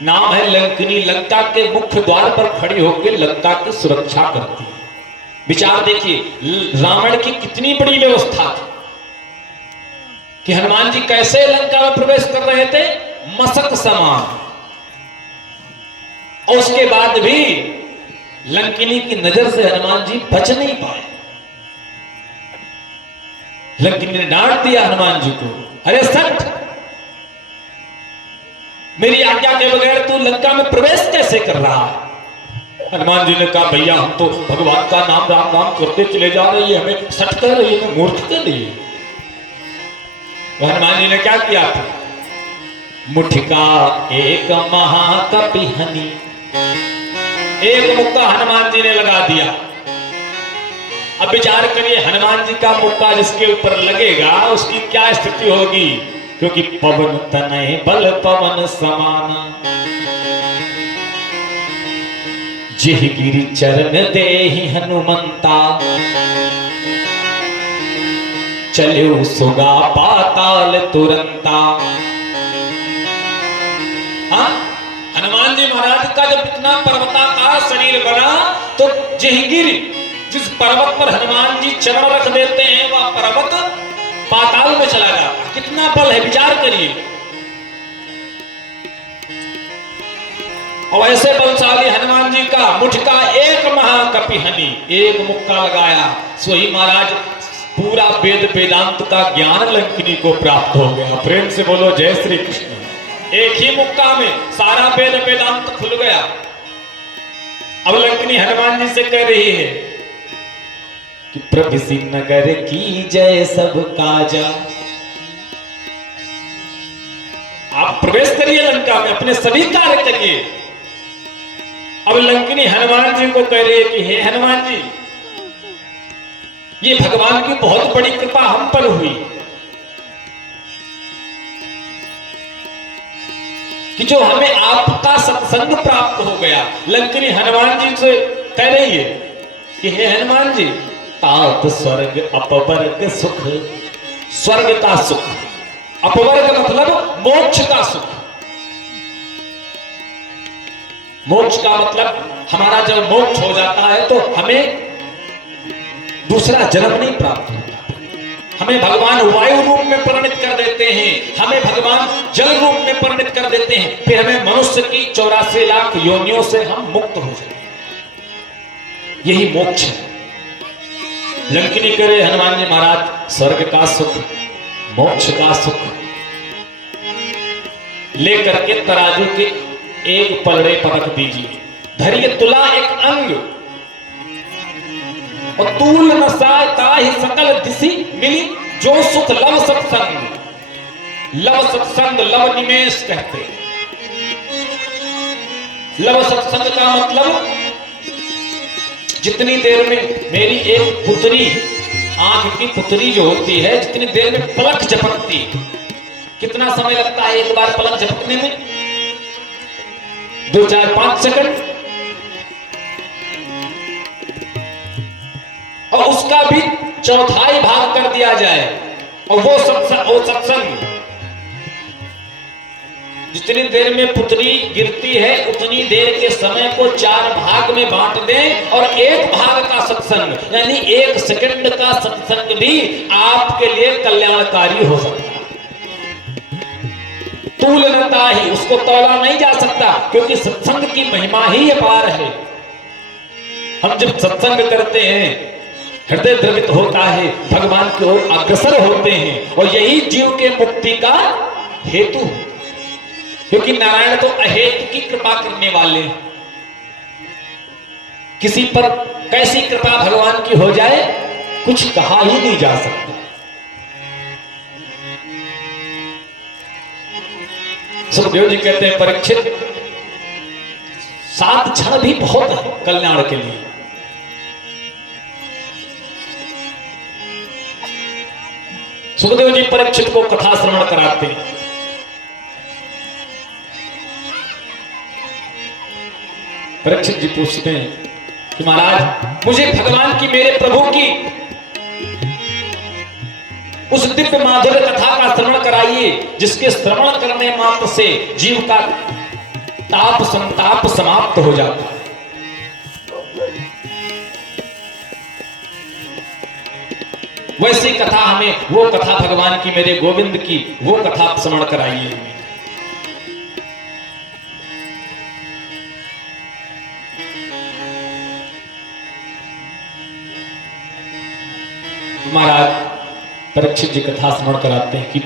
नाम है लंकिनी, लंका के मुख्य द्वार पर खड़ी होकर लंका की सुरक्षा करती है। विचार देखिए रावण की कितनी बड़ी व्यवस्था थी कि हनुमान जी कैसे लंका में प्रवेश कर रहे थे, मशक समान, और उसके बाद भी लंकिनी की नजर से हनुमान जी बच नहीं पाए। लंकिनी ने डांट दिया हनुमान जी को, अरे सट, मेरी आज्ञा के बगैर तू लंका में प्रवेश कैसे कर रहा है? हनुमान जी ने कहा भैया हम तो भगवान का नाम राम राम करते चले जा रही है, हमें सट कर रही है, हमें मूर्ख कर रही है। हनुमान जी ने क्या किया था? मुठिका एक महाकपि हनी, एक मुक्का हनुमान जी ने लगा दिया। अब विचार करिए हनुमान जी का मुक्का जिसके ऊपर लगेगा उसकी क्या स्थिति होगी, क्योंकि पवन तनय बल पवन समाना जिह गिरि चरण देहि हनुमंता चलो सुगा पाताल तुरंता। हाँ, हनुमान जी महाराज का जब इतना पर्वताकार शरीर बना तो जिहगिरी, जिस पर्वत पर हनुमान जी चरण रख देते हैं वह पर्वत पाताल में चला जाता। कितना बल है, विचार करिए। और ऐसे बलशाली हनुमान जी का मुठका एक महाकपि हनी, एक मुक्का लगाया सो ही महाराज पूरा वेद वेदांत का ज्ञान लंकिनी को प्राप्त हो गया। प्रेम से बोलो जय श्री कृष्ण। एक ही मुक्का में सारा वेद वेदांत खुल गया। अब लंकिनी हनुमान जी से कह रही है कि प्रभृति नगर की जय सब काजा। आप प्रवेश करिए लंका में, अपने सभी कार्य करिए। अब लंकिनी हनुमान जी को कह रही है कि हे हनुमान जी, ये भगवान की बहुत बड़ी कृपा हम पर हुई कि जो हमें आपका सत्संग प्राप्त हो गया। लंकिनी हनुमान जी से कह रही है कि हे हनुमान जी, तात स्वर्ग अपवर्ग सुख, स्वर्ग का सुख, अपवर्ग मतलब मोक्ष का सुख। मोक्ष का मतलब हमारा जब मोक्ष हो जाता है तो हमें दूसरा जन्म नहीं प्राप्त होता। हमें भगवान वायु रूप में परिणित कर देते हैं, हमें भगवान जल रूप में परिणित कर देते हैं, फिर हमें मनुष्य की 84 लाख योनियों से हम मुक्त हो जाते हैं। यही मोक्ष है। लंकिनी करे हनुमान जी महाराज, स्वर्ग का सुख, मोक्ष का सुख लेकर के तराजू के एक पलड़े पर रख दीजिए। धरिय तुला एक अंग और तूल न साय ताहि सकल दिशि मिली जो सुख लव सत्संग। लव सत्संग लव निमेष कहते हैं। लव सत्संग का मतलब जितनी देर में मेरी एक पुतरी, आंख की पुतरी जो होती है, जितनी देर में पलक झपकती, कितना समय लगता है एक बार पलक झपकने में? 2, 4, 5 सेकंड। और उसका भी 1/4 भाग कर दिया जाए और वो सत्संग जितनी देर में पुतली गिरती है उतनी देर के समय को 4 भाग में बांट दें और 1 भाग का सत्संग यानी 1 सेकंड का सत्संग भी आपके लिए कल्याणकारी हो सकता है। तुलनता ही, उसको तौला नहीं जा सकता, क्योंकि सत्संग की महिमा ही अपार है। हम जब सत्संग करते हैं हृदय द्रवित होता है, भगवान की ओर अग्रसर होते हैं और यही जीव के मुक्ति का हेतु है। क्योंकि नारायण तो अहेतु की कृपा करने वाले हैं। किसी पर कैसी कृपा भगवान की हो जाए कुछ कहा ही नहीं जा सकता। सुखदेव जी कहते हैं परीक्षित 7 क्षण भी बहुत है कल्याण के लिए। सुखदेव जी परीक्षित को कथा श्रवण कराते हैं। परीक्षित जी पूछते हैं कि महाराज मुझे भगवान की, मेरे प्रभु की उस दिव्य माधुर्य कथा का श्रवण कराइए जिसके श्रवण करने मात्र से जीव का ताप संताप समाप्त हो जाता है। वैसी कथा हमें, वो कथा भगवान की, मेरे गोविंद की वो कथा श्रवण कराइए हमें। महाराज परीक्षित जी कथा स्मरण कराते हैं कि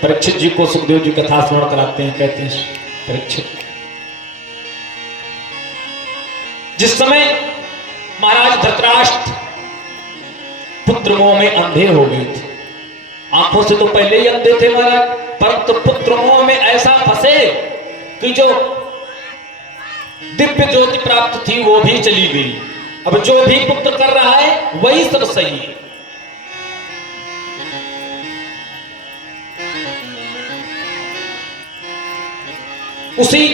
परीक्षित जी को सुखदेव जी कथा स्मरण कराते हैं। कहते हैं परीक्षित, जिस समय महाराज धृतराष्ट्र पुत्र मोह में अंधे हो गए थे, आंखों से तो पहले ही अंधे थे महाराज, परंतु पुत्र मोह में ऐसा फंसे कि जो दिव्य ज्योति प्राप्त थी वो भी चली गई। अब जो भी पुत्र कर रहा है वही सब सही है। उसी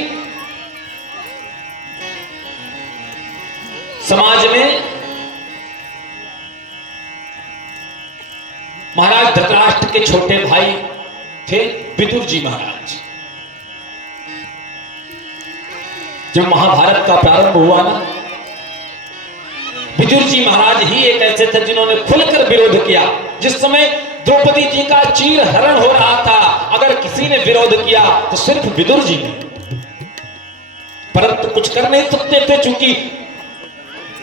समाज में महाराज धृतराष्ट्र के छोटे भाई थे विदुर जी महाराज। जब महाभारत का प्रारंभ हुआ ना, विदुर जी महाराज ही एक ऐसे थे जिन्होंने खुलकर विरोध किया। जिस समय द्रौपदी जी का चीर हरण हो रहा था, अगर किसी ने विरोध किया तो सिर्फ विदुर जी ने, परंतु कुछ कर नहीं सकते थे चूंकि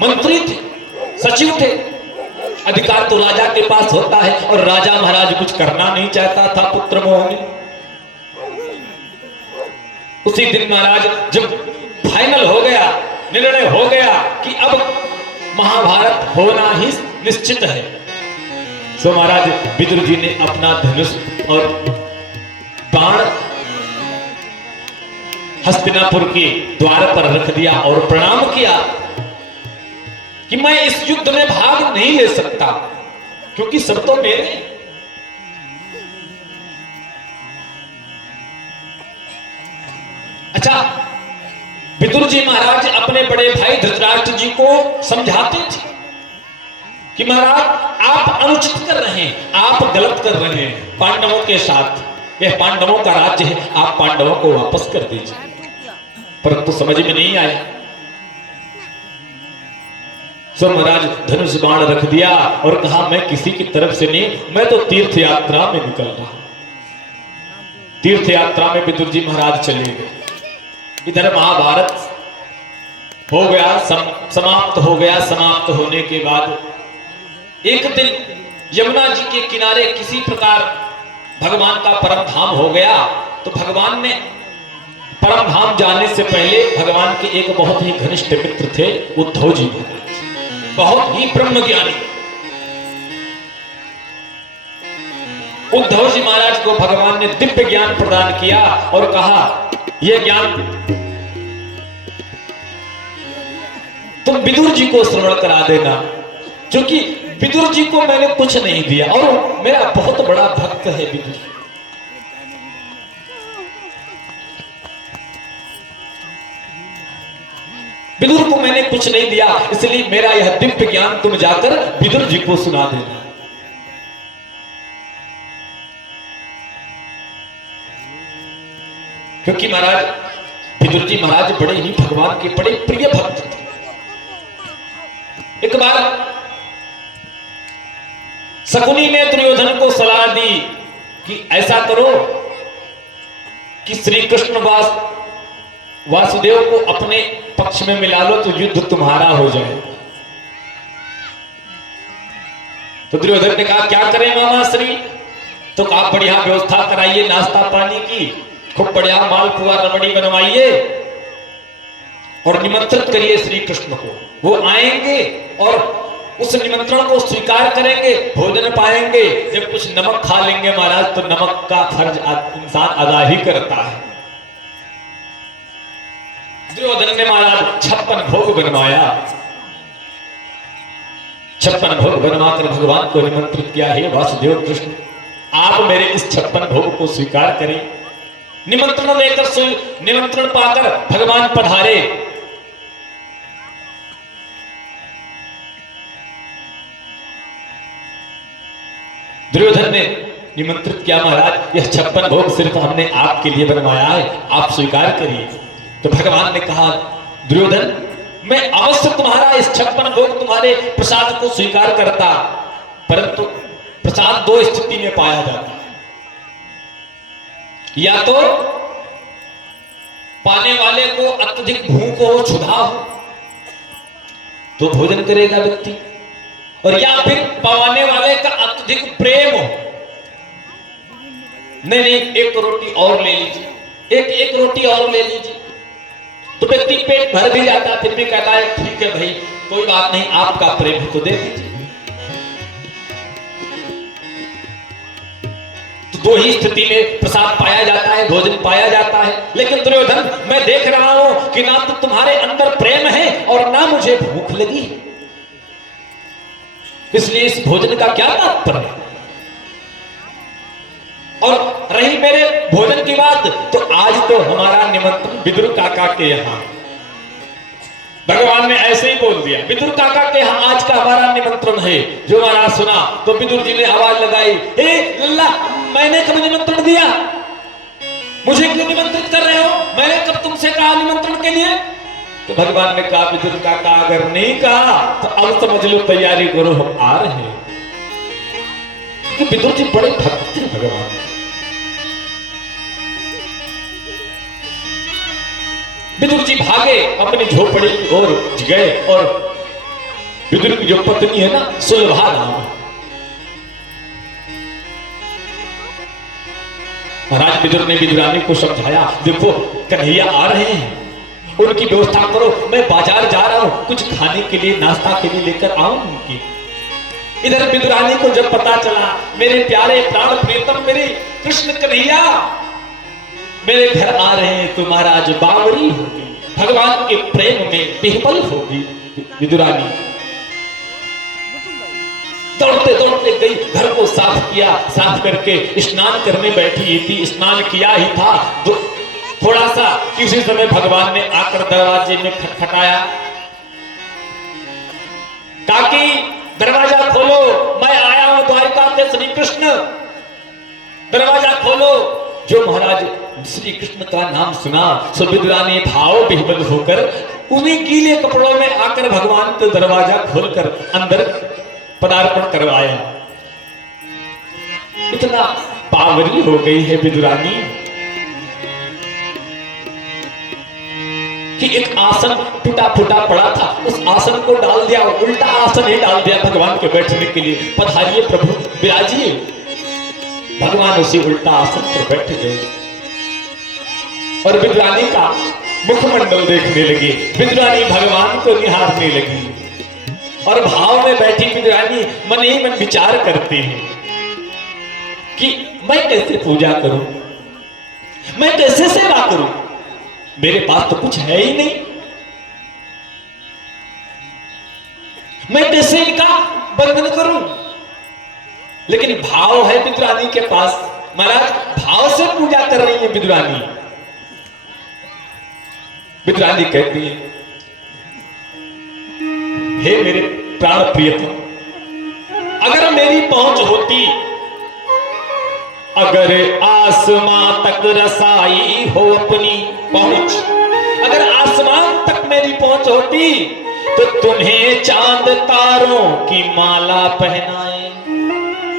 मंत्री थे, सचिव थे। अधिकार तो राजा के पास होता है और राजा महाराज कुछ करना नहीं चाहता था पुत्र मोह में। उसी दिन महाराज जब फाइनल हो गया, निर्णय हो गया कि अब महाभारत होना ही निश्चित है, तो महाराज विदुर जी ने अपना धनुष और बाण हस्तिनापुर के द्वार पर रख दिया और प्रणाम किया कि मैं इस युद्ध में भाग नहीं ले सकता क्योंकि सब तो मेरे। अच्छा, विदुर जी महाराज अपने बड़े भाई धृतराष्ट्र जी को समझाते थे कि महाराज आप अनुचित कर रहे हैं, आप गलत कर रहे हैं पांडवों के साथ। यह पांडवों का राज्य है, आप पांडवों को वापस कर दीजिए। परंतु समझ में नहीं आया, सो महाराज धनुष बाण रख दिया और कहा मैं किसी की तरफ से नहीं, मैं तो तीर्थ यात्रा में निकल रहा। तीर्थ यात्रा में विदुर जी महाराज चले गए। इधर महाभारत हो गया, समाप्त हो गया। समाप्त होने के बाद एक दिन यमुना जी के किनारे किसी प्रकार भगवान का परम धाम हो गया। तो भगवान ने परम धाम जाने से पहले भगवान के एक बहुत ही घनिष्ठ मित्र थे उद्धव जी महाराज, बहुत ही ब्रह्म ज्ञानी। उद्धव जी महाराज को भगवान ने दिव्य ज्ञान प्रदान किया और कहा यह ज्ञान तुम विदुर जी को श्रवण करा देना, क्योंकि विदुर जी को मैंने कुछ नहीं दिया और मेरा बहुत बड़ा भक्त है विदुर। विदुर को मैंने कुछ नहीं दिया, इसलिए मेरा यह दिव्य ज्ञान तुम जाकर विदुर जी को सुना देना। क्योंकि महाराज विदुर जी महाराज बड़े ही भगवान के बड़े प्रिय भक्त थे। एक बार शकुनी ने दुर्योधन को सलाह दी कि ऐसा करो कि श्री कृष्ण वासुदेव को अपने पक्ष में मिला लो तो युद्ध तुम्हारा हो जाए। तो दुर्योधन ने कहा क्या करें मामा श्री? तो कहा बढ़िया व्यवस्था कराइए नाश्ता पानी की, खूब बढ़िया मालपुआ रबड़ी बनवाइए और निमंत्रित करिए श्री कृष्ण को। वो आएंगे और उस निमंत्रण को स्वीकार करेंगे, भोजन पाएंगे, जब कुछ नमक खा लेंगे महाराज तो नमक का फर्ज इंसान अदा ही करता है। दुर्योधन ने महाराज 56 भोग बनवाया, 56 भोग बनवाकर भगवान को निमंत्रित किया। हे वासुदेव कृष्ण, आप मेरे इस 56 भोग को स्वीकार करें। निमंत्रण लेकर निमंत्रण पाकर भगवान पधारे। दुर्योधन ने निमंत्रित किया महाराज यह 56 भोग सिर्फ हमने आपके लिए बनवाया है, आप स्वीकार करिए। तो भगवान ने कहा दुर्योधन मैं अवश्य तुम्हारा इस 56 भोग तुम्हारे प्रसाद को स्वीकार करता, परंतु प्रसाद 2 स्थिति में पाया जाता है। या तो पाने वाले को अत्यधिक भूख हो, क्षुधा हो तो भोजन करेगा व्यक्ति, और या फिर पाने वाले का अत्यधिक प्रेम हो। नहीं एक रोटी और ले लीजिए, एक रोटी और ले लीजिए, तो व्यक्ति पेट भर भी जाता फिर भी कहता है ठीक है भाई कोई बात नहीं, आपका प्रेम तो दे दीजिए। तो 2 ही स्थिति में प्रसाद पाया जाता है, भोजन पाया जाता है। लेकिन दुर्योधन मैं देख रहा हूं कि ना तो तुम्हारे अंदर प्रेम है और ना मुझे भूख लगी, इसलिए इस भोजन का क्या तात्पर्य? और रही मेरे भोजन की बात, तो आज तो हमारा निमंत्रण विदुर काका के यहां, भगवान ने ऐसे ही बोल दिया विदुर काका के यहां आज का हमारा निमंत्रण है। जो महाराज सुना तो विदुर जी ने आवाज लगाई, हे लल्ला मैंने कब निमंत्रण दिया? मुझे क्यों निमंत्रित कर रहे हो? मैंने कब तुमसे कहा निमंत्रण के लिए? तो भगवान ने कहा विदुर काका अगर नहीं कहा तो अब समझ लो तैयारी करो हम आ रहे हैं। क्योंकि विदुर जी बड़े भक्त थे भगवान। विदुर जी भागे अपनी झोपड़ी की ओर गए और विदुर की जो पत्नी है ना सुलभा नाम, महाराज विदुर ने विदुरानी को समझाया देखो कन्हैया आ रहे हैं, उनकी व्यवस्था करो, मैं बाजार जा रहा हूं कुछ खाने के लिए नाश्ता के लिए लेकर आऊं उनकी। इधर विदुरानी को जब पता चला मेरे प्यारे प्राण प्रियतम मेरे कृष्ण कन्हैया मेरे घर आ रहे हैं तो महाराज बावरी होगी, भगवान के प्रेम में बेहबल होगी। विदुरानी दौड़ते दौड़ते गई, घर को साफ किया, साफ करके स्नान करने बैठी थी, स्नान किया ही था थोड़ा सा कि उसी समय भगवान ने आकर दरवाजे में खटखटाया, काकी दरवाजा खोलो, मैं आया हूं द्वारिका से श्री कृष्ण, दरवाजा खोलो। जो महाराज श्री कृष्ण का नाम सुना सो विदुरानी भाव विह्वल होकर उन्हीं गीले कपड़ों में आकर भगवान को दरवाजा खोलकर अंदर पदार्पण करवाया। इतना पावरी हो गई है विदुरानी कि एक आसन टूटा फूटा पड़ा था, उस आसन को डाल दिया, उल्टा आसन ही डाल दिया भगवान के बैठने के लिए। पधारिए प्रभु विराजिए। भगवान उसी उल्टा आसन पर बैठ गए और विदुरानी का मुखमंडल देखने लगे, विदुरानी भगवान को निहारने लगी और भाव में बैठी विदुरानी मन ही मन विचार करते हैं कि मैं कैसे पूजा करूं, मैं कैसे सेवा करूं, मेरे पास तो कुछ है ही नहीं, मैं कैसे इनका बंधन करूं। लेकिन भाव है विदुरानी के पास, महाराज भाव से पूजा कर रही है विदुरानी। विदुरानी कहती है हे मेरे प्राण प्रियतम, अगर मेरी पहुंच होती, अगर आसमां तक रसाई हो अपनी पहुंच, अगर आसमान तक मेरी पहुंच होती तो तुम्हें चांद तारों की माला पहनाए।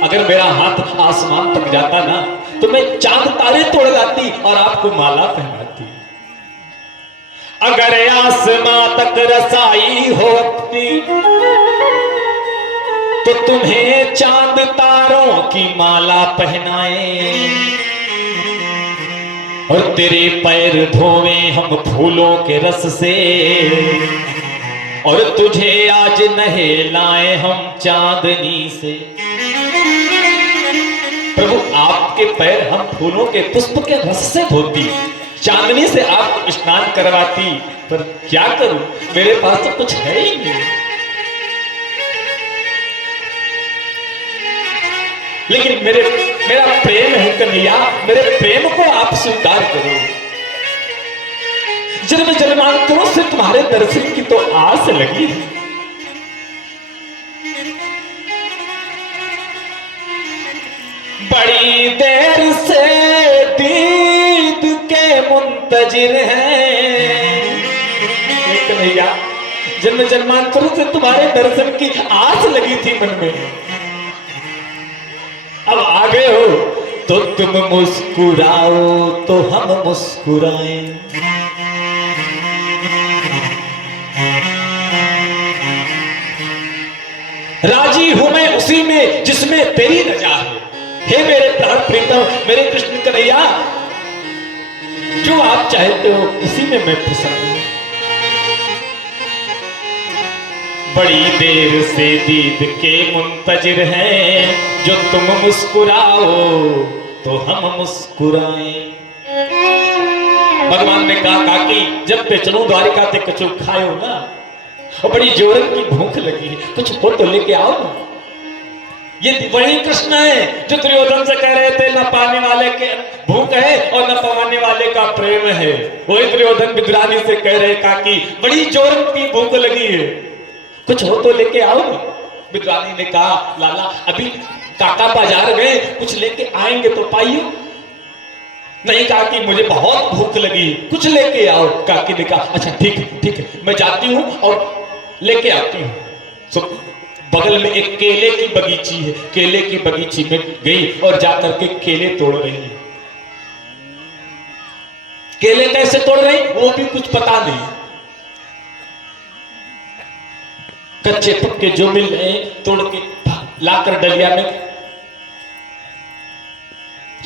अगर मेरा हाथ आसमान तक जाता ना तो मैं चांद तारे तोड़ लाती और आपको माला पहनाती। अगर आसमां तक रसाई हो अपनी तो तुम्हें चांद तारों की माला पहनाए, और तेरे पैर धोवे हम फूलों के रस से, और तुझे आज नहलाए हम चांदनी से। प्रभु आपके पैर हम फूलों के पुष्प के रस से धोती, चांदनी से आपको स्नान करवाती, पर क्या करूं, मेरे पास तो कुछ है ही नहीं। लेकिन मेरा प्रेम है कन्हैया, मेरे प्रेम को आप स्वीकार करो। जन्म जन्मांतरों से तुम्हारे दर्शन की तो आस लगी है। बड़ी देर से दीद के मुंतजिर हैं कन्हैया, जन्म जन्मांतरों से तुम्हारे दर्शन की आस लगी थी मन में। अब आ गए हो तो तुम मुस्कुराओ तो हम मुस्कुराएं। राजी हूं मैं उसी में जिसमें तेरी रजा है। हे मेरे प्राण प्रीतम, मेरे कृष्ण कन्हैया, जो आप चाहते हो उसी में मैं पसंद हूं। बड़ी देर से दीद के मुंतजिर हैं, जो तुम मुस्कुराओ तो हम मुस्कुराएं। भगवान ने कहा काकी जब पे चलो द्वारिका ते कछु खायो ना, और बड़ी जोरन की भूख लगी है, कुछ हो तो लेके आओ ना। ये वही कृष्ण है जो दुर्योधन से कह रहे थे न पाने वाले के भूख है और न पवाने वाले का प्रेम है। वही दुर्योधन विदुरानी से कह रहे काकी बड़ी जोरन की भूख लगी है, कुछ हो तो लेके आओ। विद्वानी ने कहा लाला अभी काका बाजार गए, कुछ लेके आएंगे तो पाइयो। नहीं कहा कि मुझे बहुत भूख लगी, कुछ लेके आओ। काकी ने कहा अच्छा ठीक है मैं जाती हूँ और लेके आती हूँ। तो बगल में एक केले की बगीची है, केले की बगीची में गई और जाकर के केले तोड़ रही है। केले कैसे तोड़ रही वो भी कुछ पता नहीं। कच्चे पक्के जो मिल रहे तोड़ के लाकर डलिया में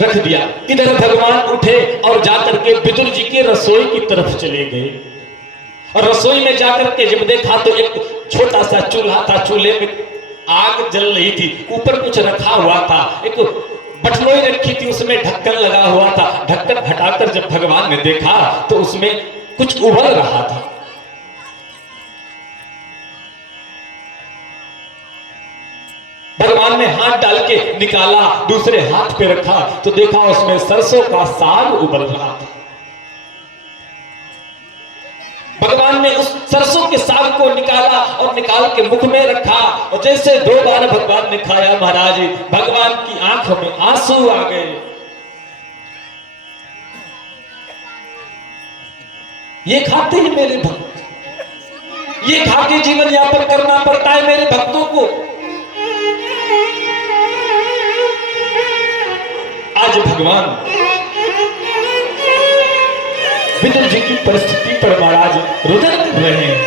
रख दिया। इधर भगवान उठे और जाकर के विदुर जी के रसोई की तरफ चले गए, और रसोई में जाकर के जब देखा तो एक छोटा सा चूल्हा था, चूल्हे में आग जल रही थी, ऊपर कुछ रखा हुआ था, एक बटलोई रखी थी, उसमें ढक्कन लगा हुआ था। ढक्कन हटाकर जब भगवान ने देखा तो उसमें कुछ उबल रहा था। भगवान ने हाथ डाल के निकाला, दूसरे हाथ पे रखा तो देखा उसमें सरसों का साग उबल रहा था। भगवान ने उस सरसों के साग को निकाला और निकाल के मुख में रखा, और जैसे 2 बार भगवान ने खाया महाराज भगवान की आंखों में आंसू आ गए। ये खाते हैं मेरे भक्त, ये खा के जीवन यापन करना पड़ता है मेरे भक्तों को। आज भगवान विदुर जी की परिस्थिति पर महाराज रुदन कर रहे हैं।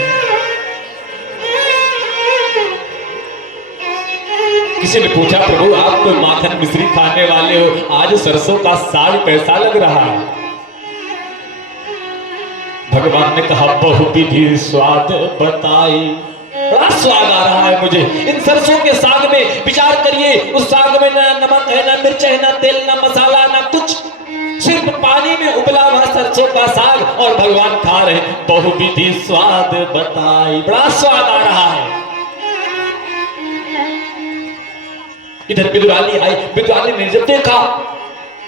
किसी ने पूछा प्रभु आप तो माखन मिश्री खाने वाले हो, आज सरसों का साग कैसा लग रहा है? भगवान ने कहा बहुविधि स्वाद बताई, बड़ा स्वाद आ रहा है मुझे इन सरसों के साग में। विचार करिए उस साग में ना नमक है, ना मिर्च है, ना तेल, ना मसाला, ना कुछ, सिर्फ पानी में उबला हुआ सरसों का साग, और भगवान खा रहे बहुविधि स्वाद बताई, बड़ा स्वाद आ रहा है। इधर विदुरानी आई, विदुरानी ने जब देखा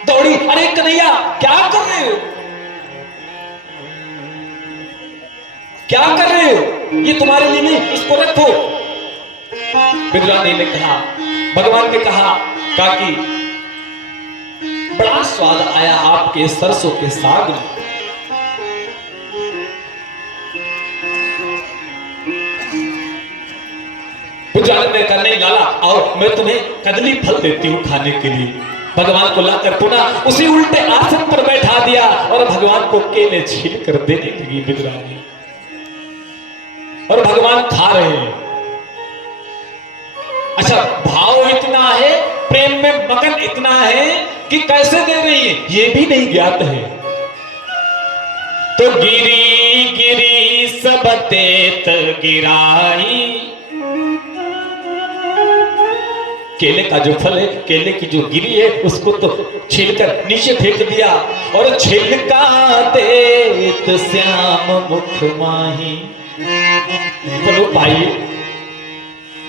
दौड़ी, अरे कन्हैया क्या कर रहे हो, क्या कर रहे हो, ये तुम्हारे लिए नहीं, इसको रखो। विदुरानी ने कहा, भगवान ने कहा काकी बड़ा स्वाद आया आपके सरसों के साग में। बुझाने ने कहा नहीं लाला आओ मैं तुम्हें कदली फल देती हूं खाने के लिए। भगवान को लाकर पुनः उसी उल्टे आसन पर बैठा दिया और भगवान को केले छील कर देने लगी बिदुरानी। और भगवान खा रहे हैं। अच्छा भाव इतना है, प्रेम में मगन इतना है कि कैसे दे रही है ये भी नहीं ज्ञात है। तो गिरी गिरी सब तेत गिराई, केले का जो फल है, केले की जो गिरी है उसको तो छीलकर नीचे फेंक दिया। और छिलका देत श्याम मुख माही। बोलो भाई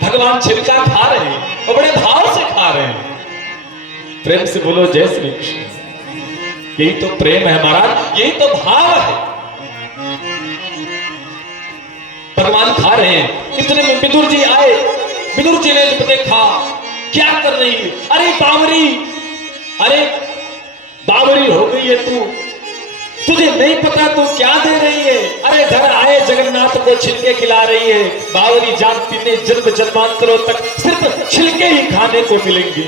भगवान छिलका खा रहे हैं और बड़े भाव से खा रहे हैं। प्रेम से बोलो जय श्री कृष्ण। यही तो प्रेम है महाराज, यही तो भाव है। भगवान खा रहे हैं। इतने में विदुर जी आए। विदुर जी ने जब देखा क्या कर रही है, अरे बावरी, अरे बावरी हो गई है तू, तुझे नहीं पता तू क्या दे रही है। अरे घर आए जगन्नाथ को छिलके खिला रही है। बावरी जानती ने जन्म जन्मांतरों तक सिर्फ छिलके ही खाने को मिलेंगे।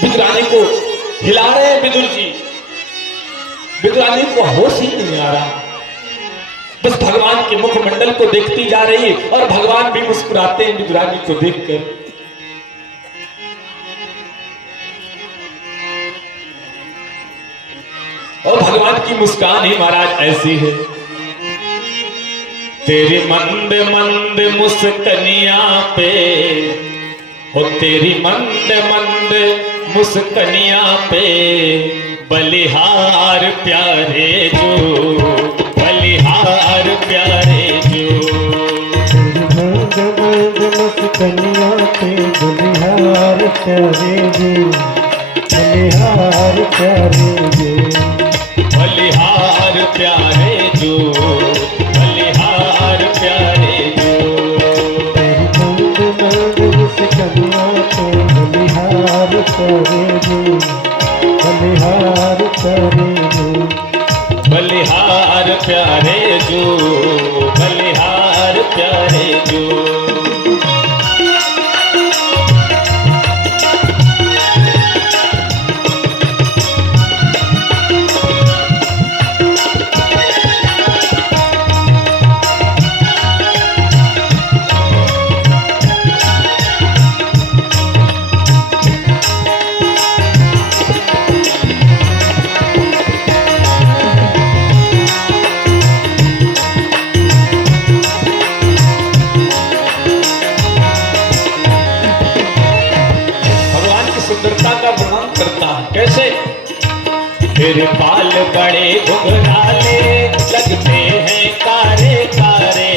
बिदुरानी को हिला रहे हैं विदुर जी। बिदुरानी को होश ही नहीं आ रहा, बस भगवान के मुखमंडल को देखती जा रही है और भगवान भी मुस्कुराते हैं बिदुरानी को देखकर। और भगवान की मुस्कान ही महाराज ऐसी है। तेरी मंद मंद मुस्कनिया पे हो, तेरी मंद मंद मुस्कनिया पे बलिहार प्यारे जो, बलिहार प्यारे जो। मंद मंद मुस्कनिया पे बलिहार प्यारे जो, बलिहार प्यारे जो, बलिहार प्यारे जो, बलिहार प्यारे जो। मंद मंद मुस्कनिया पे बलिहार प्यारे जो, बलिहार प्यारे जो, बलिहार प्यारे जो, बलिहार प्यारे जो। कैसे? तेरे बाल बड़े घुंघराले लगते हैं कारे कारे,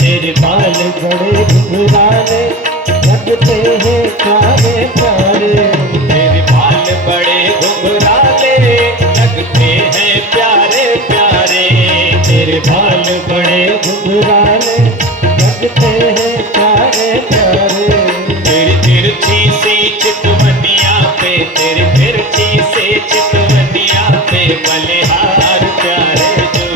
तेरे बाल बड़े घुंघराले लगते हैं कारे कारे, तेरे बाल बड़े घुंघराले लगते हैं प्यारे प्यारे, तेरे बाल बड़े घुंघराले लगते हैं प्यारे प्यारे। तेरी तिरछी सी चितवनिया पे, तेरी तिरछी से चितवनिया पे बलिहार प्यारे जो,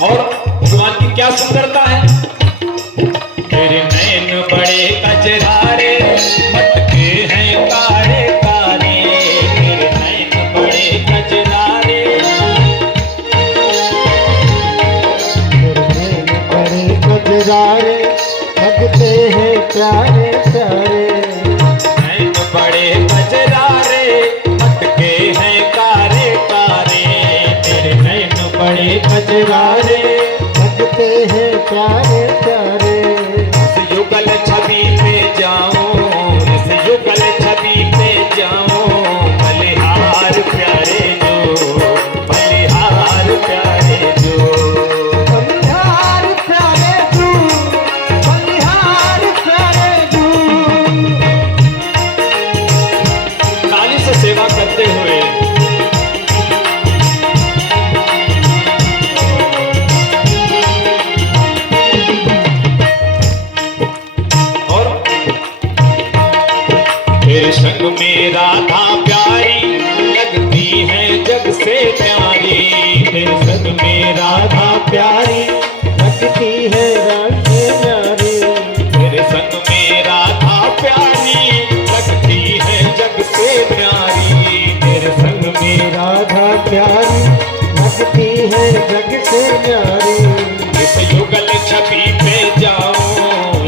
और भगवान की क्या सुंदरता है। तेरे नैन बड़े कजरारे मटके हैं कारे कारे, तेरे नैन बड़े कजरारे, बड़े कजरारे लगते हैं प्यारे प्यारे, नैन बड़े कजरारे मटके हैं कारे कारे, तेरे नैन बड़े कजरारे लगते हैं प्यारे प्यारे। उस युग तेरे संग में राधा प्यारी लगती है जग से प्यारी। तेरे संग में राधा प्यारी लगती है रंग न्यारी। तेरे संग में राधा प्यारी लगती है जग से प्यारी। तेरे संग में राधा प्यारी लगती है जग से न्यारी। इस युगल छवि पे जाओ,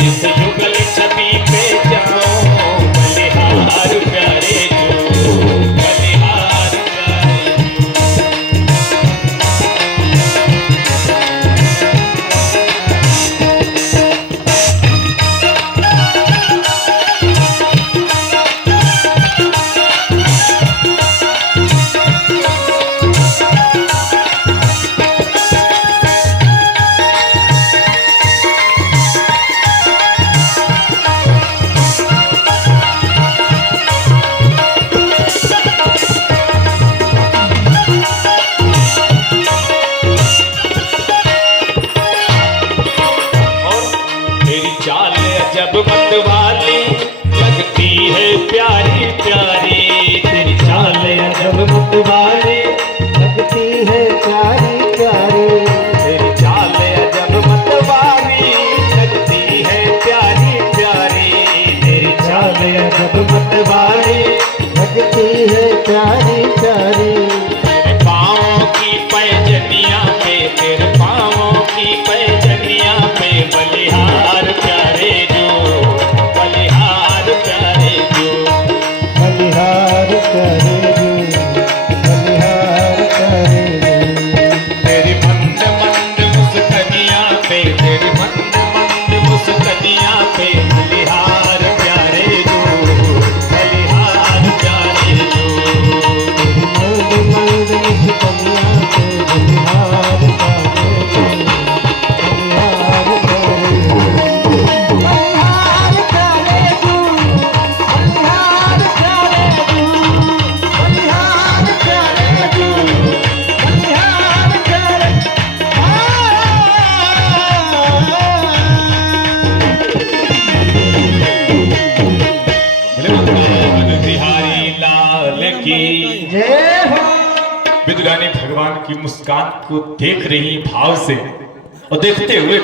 इस युगल छवि पे जाओ, बलिहार प्यारे जो, बलिहार प्यारे। तेरी चाल जब मतवाली लगती है प्यारी प्यारी। तेरी चाल जब मतवाली लगती है प्यारी प्यारी। तेरी चाल जब मतवाली लगती है प्यारी प्यारी। तेरी चाल जब मतवारी लगती है प्यारी प्यारी। तेरे पाँवों की पैजनिया पे, तेरे पाँवों की पैजनिया पे बलिहार प्यारे जो, बलिहार प्यारे जो। बलिहार प्यारे जो, बलिहार प्यारे जो। तेरी मंद मंद मुस्कनिया पे, तेरी मंद मंद मुस्कनिया पे बलिहार प्यारे जो, बलिहार प्यारे जो। मर्द मर्द मुस्कनिया पे बलिहार प्यारे जो, बलिहार प्यारे जो। बलिहार प्यारे जो, बलिहार प्यारे जो, बलिहार प्यारे जो, बलिहार प्यारे। बिहारी लाल की जय हो। विदुरानी भगवान की मुस्कान को देख रही भाव से और देखते हुए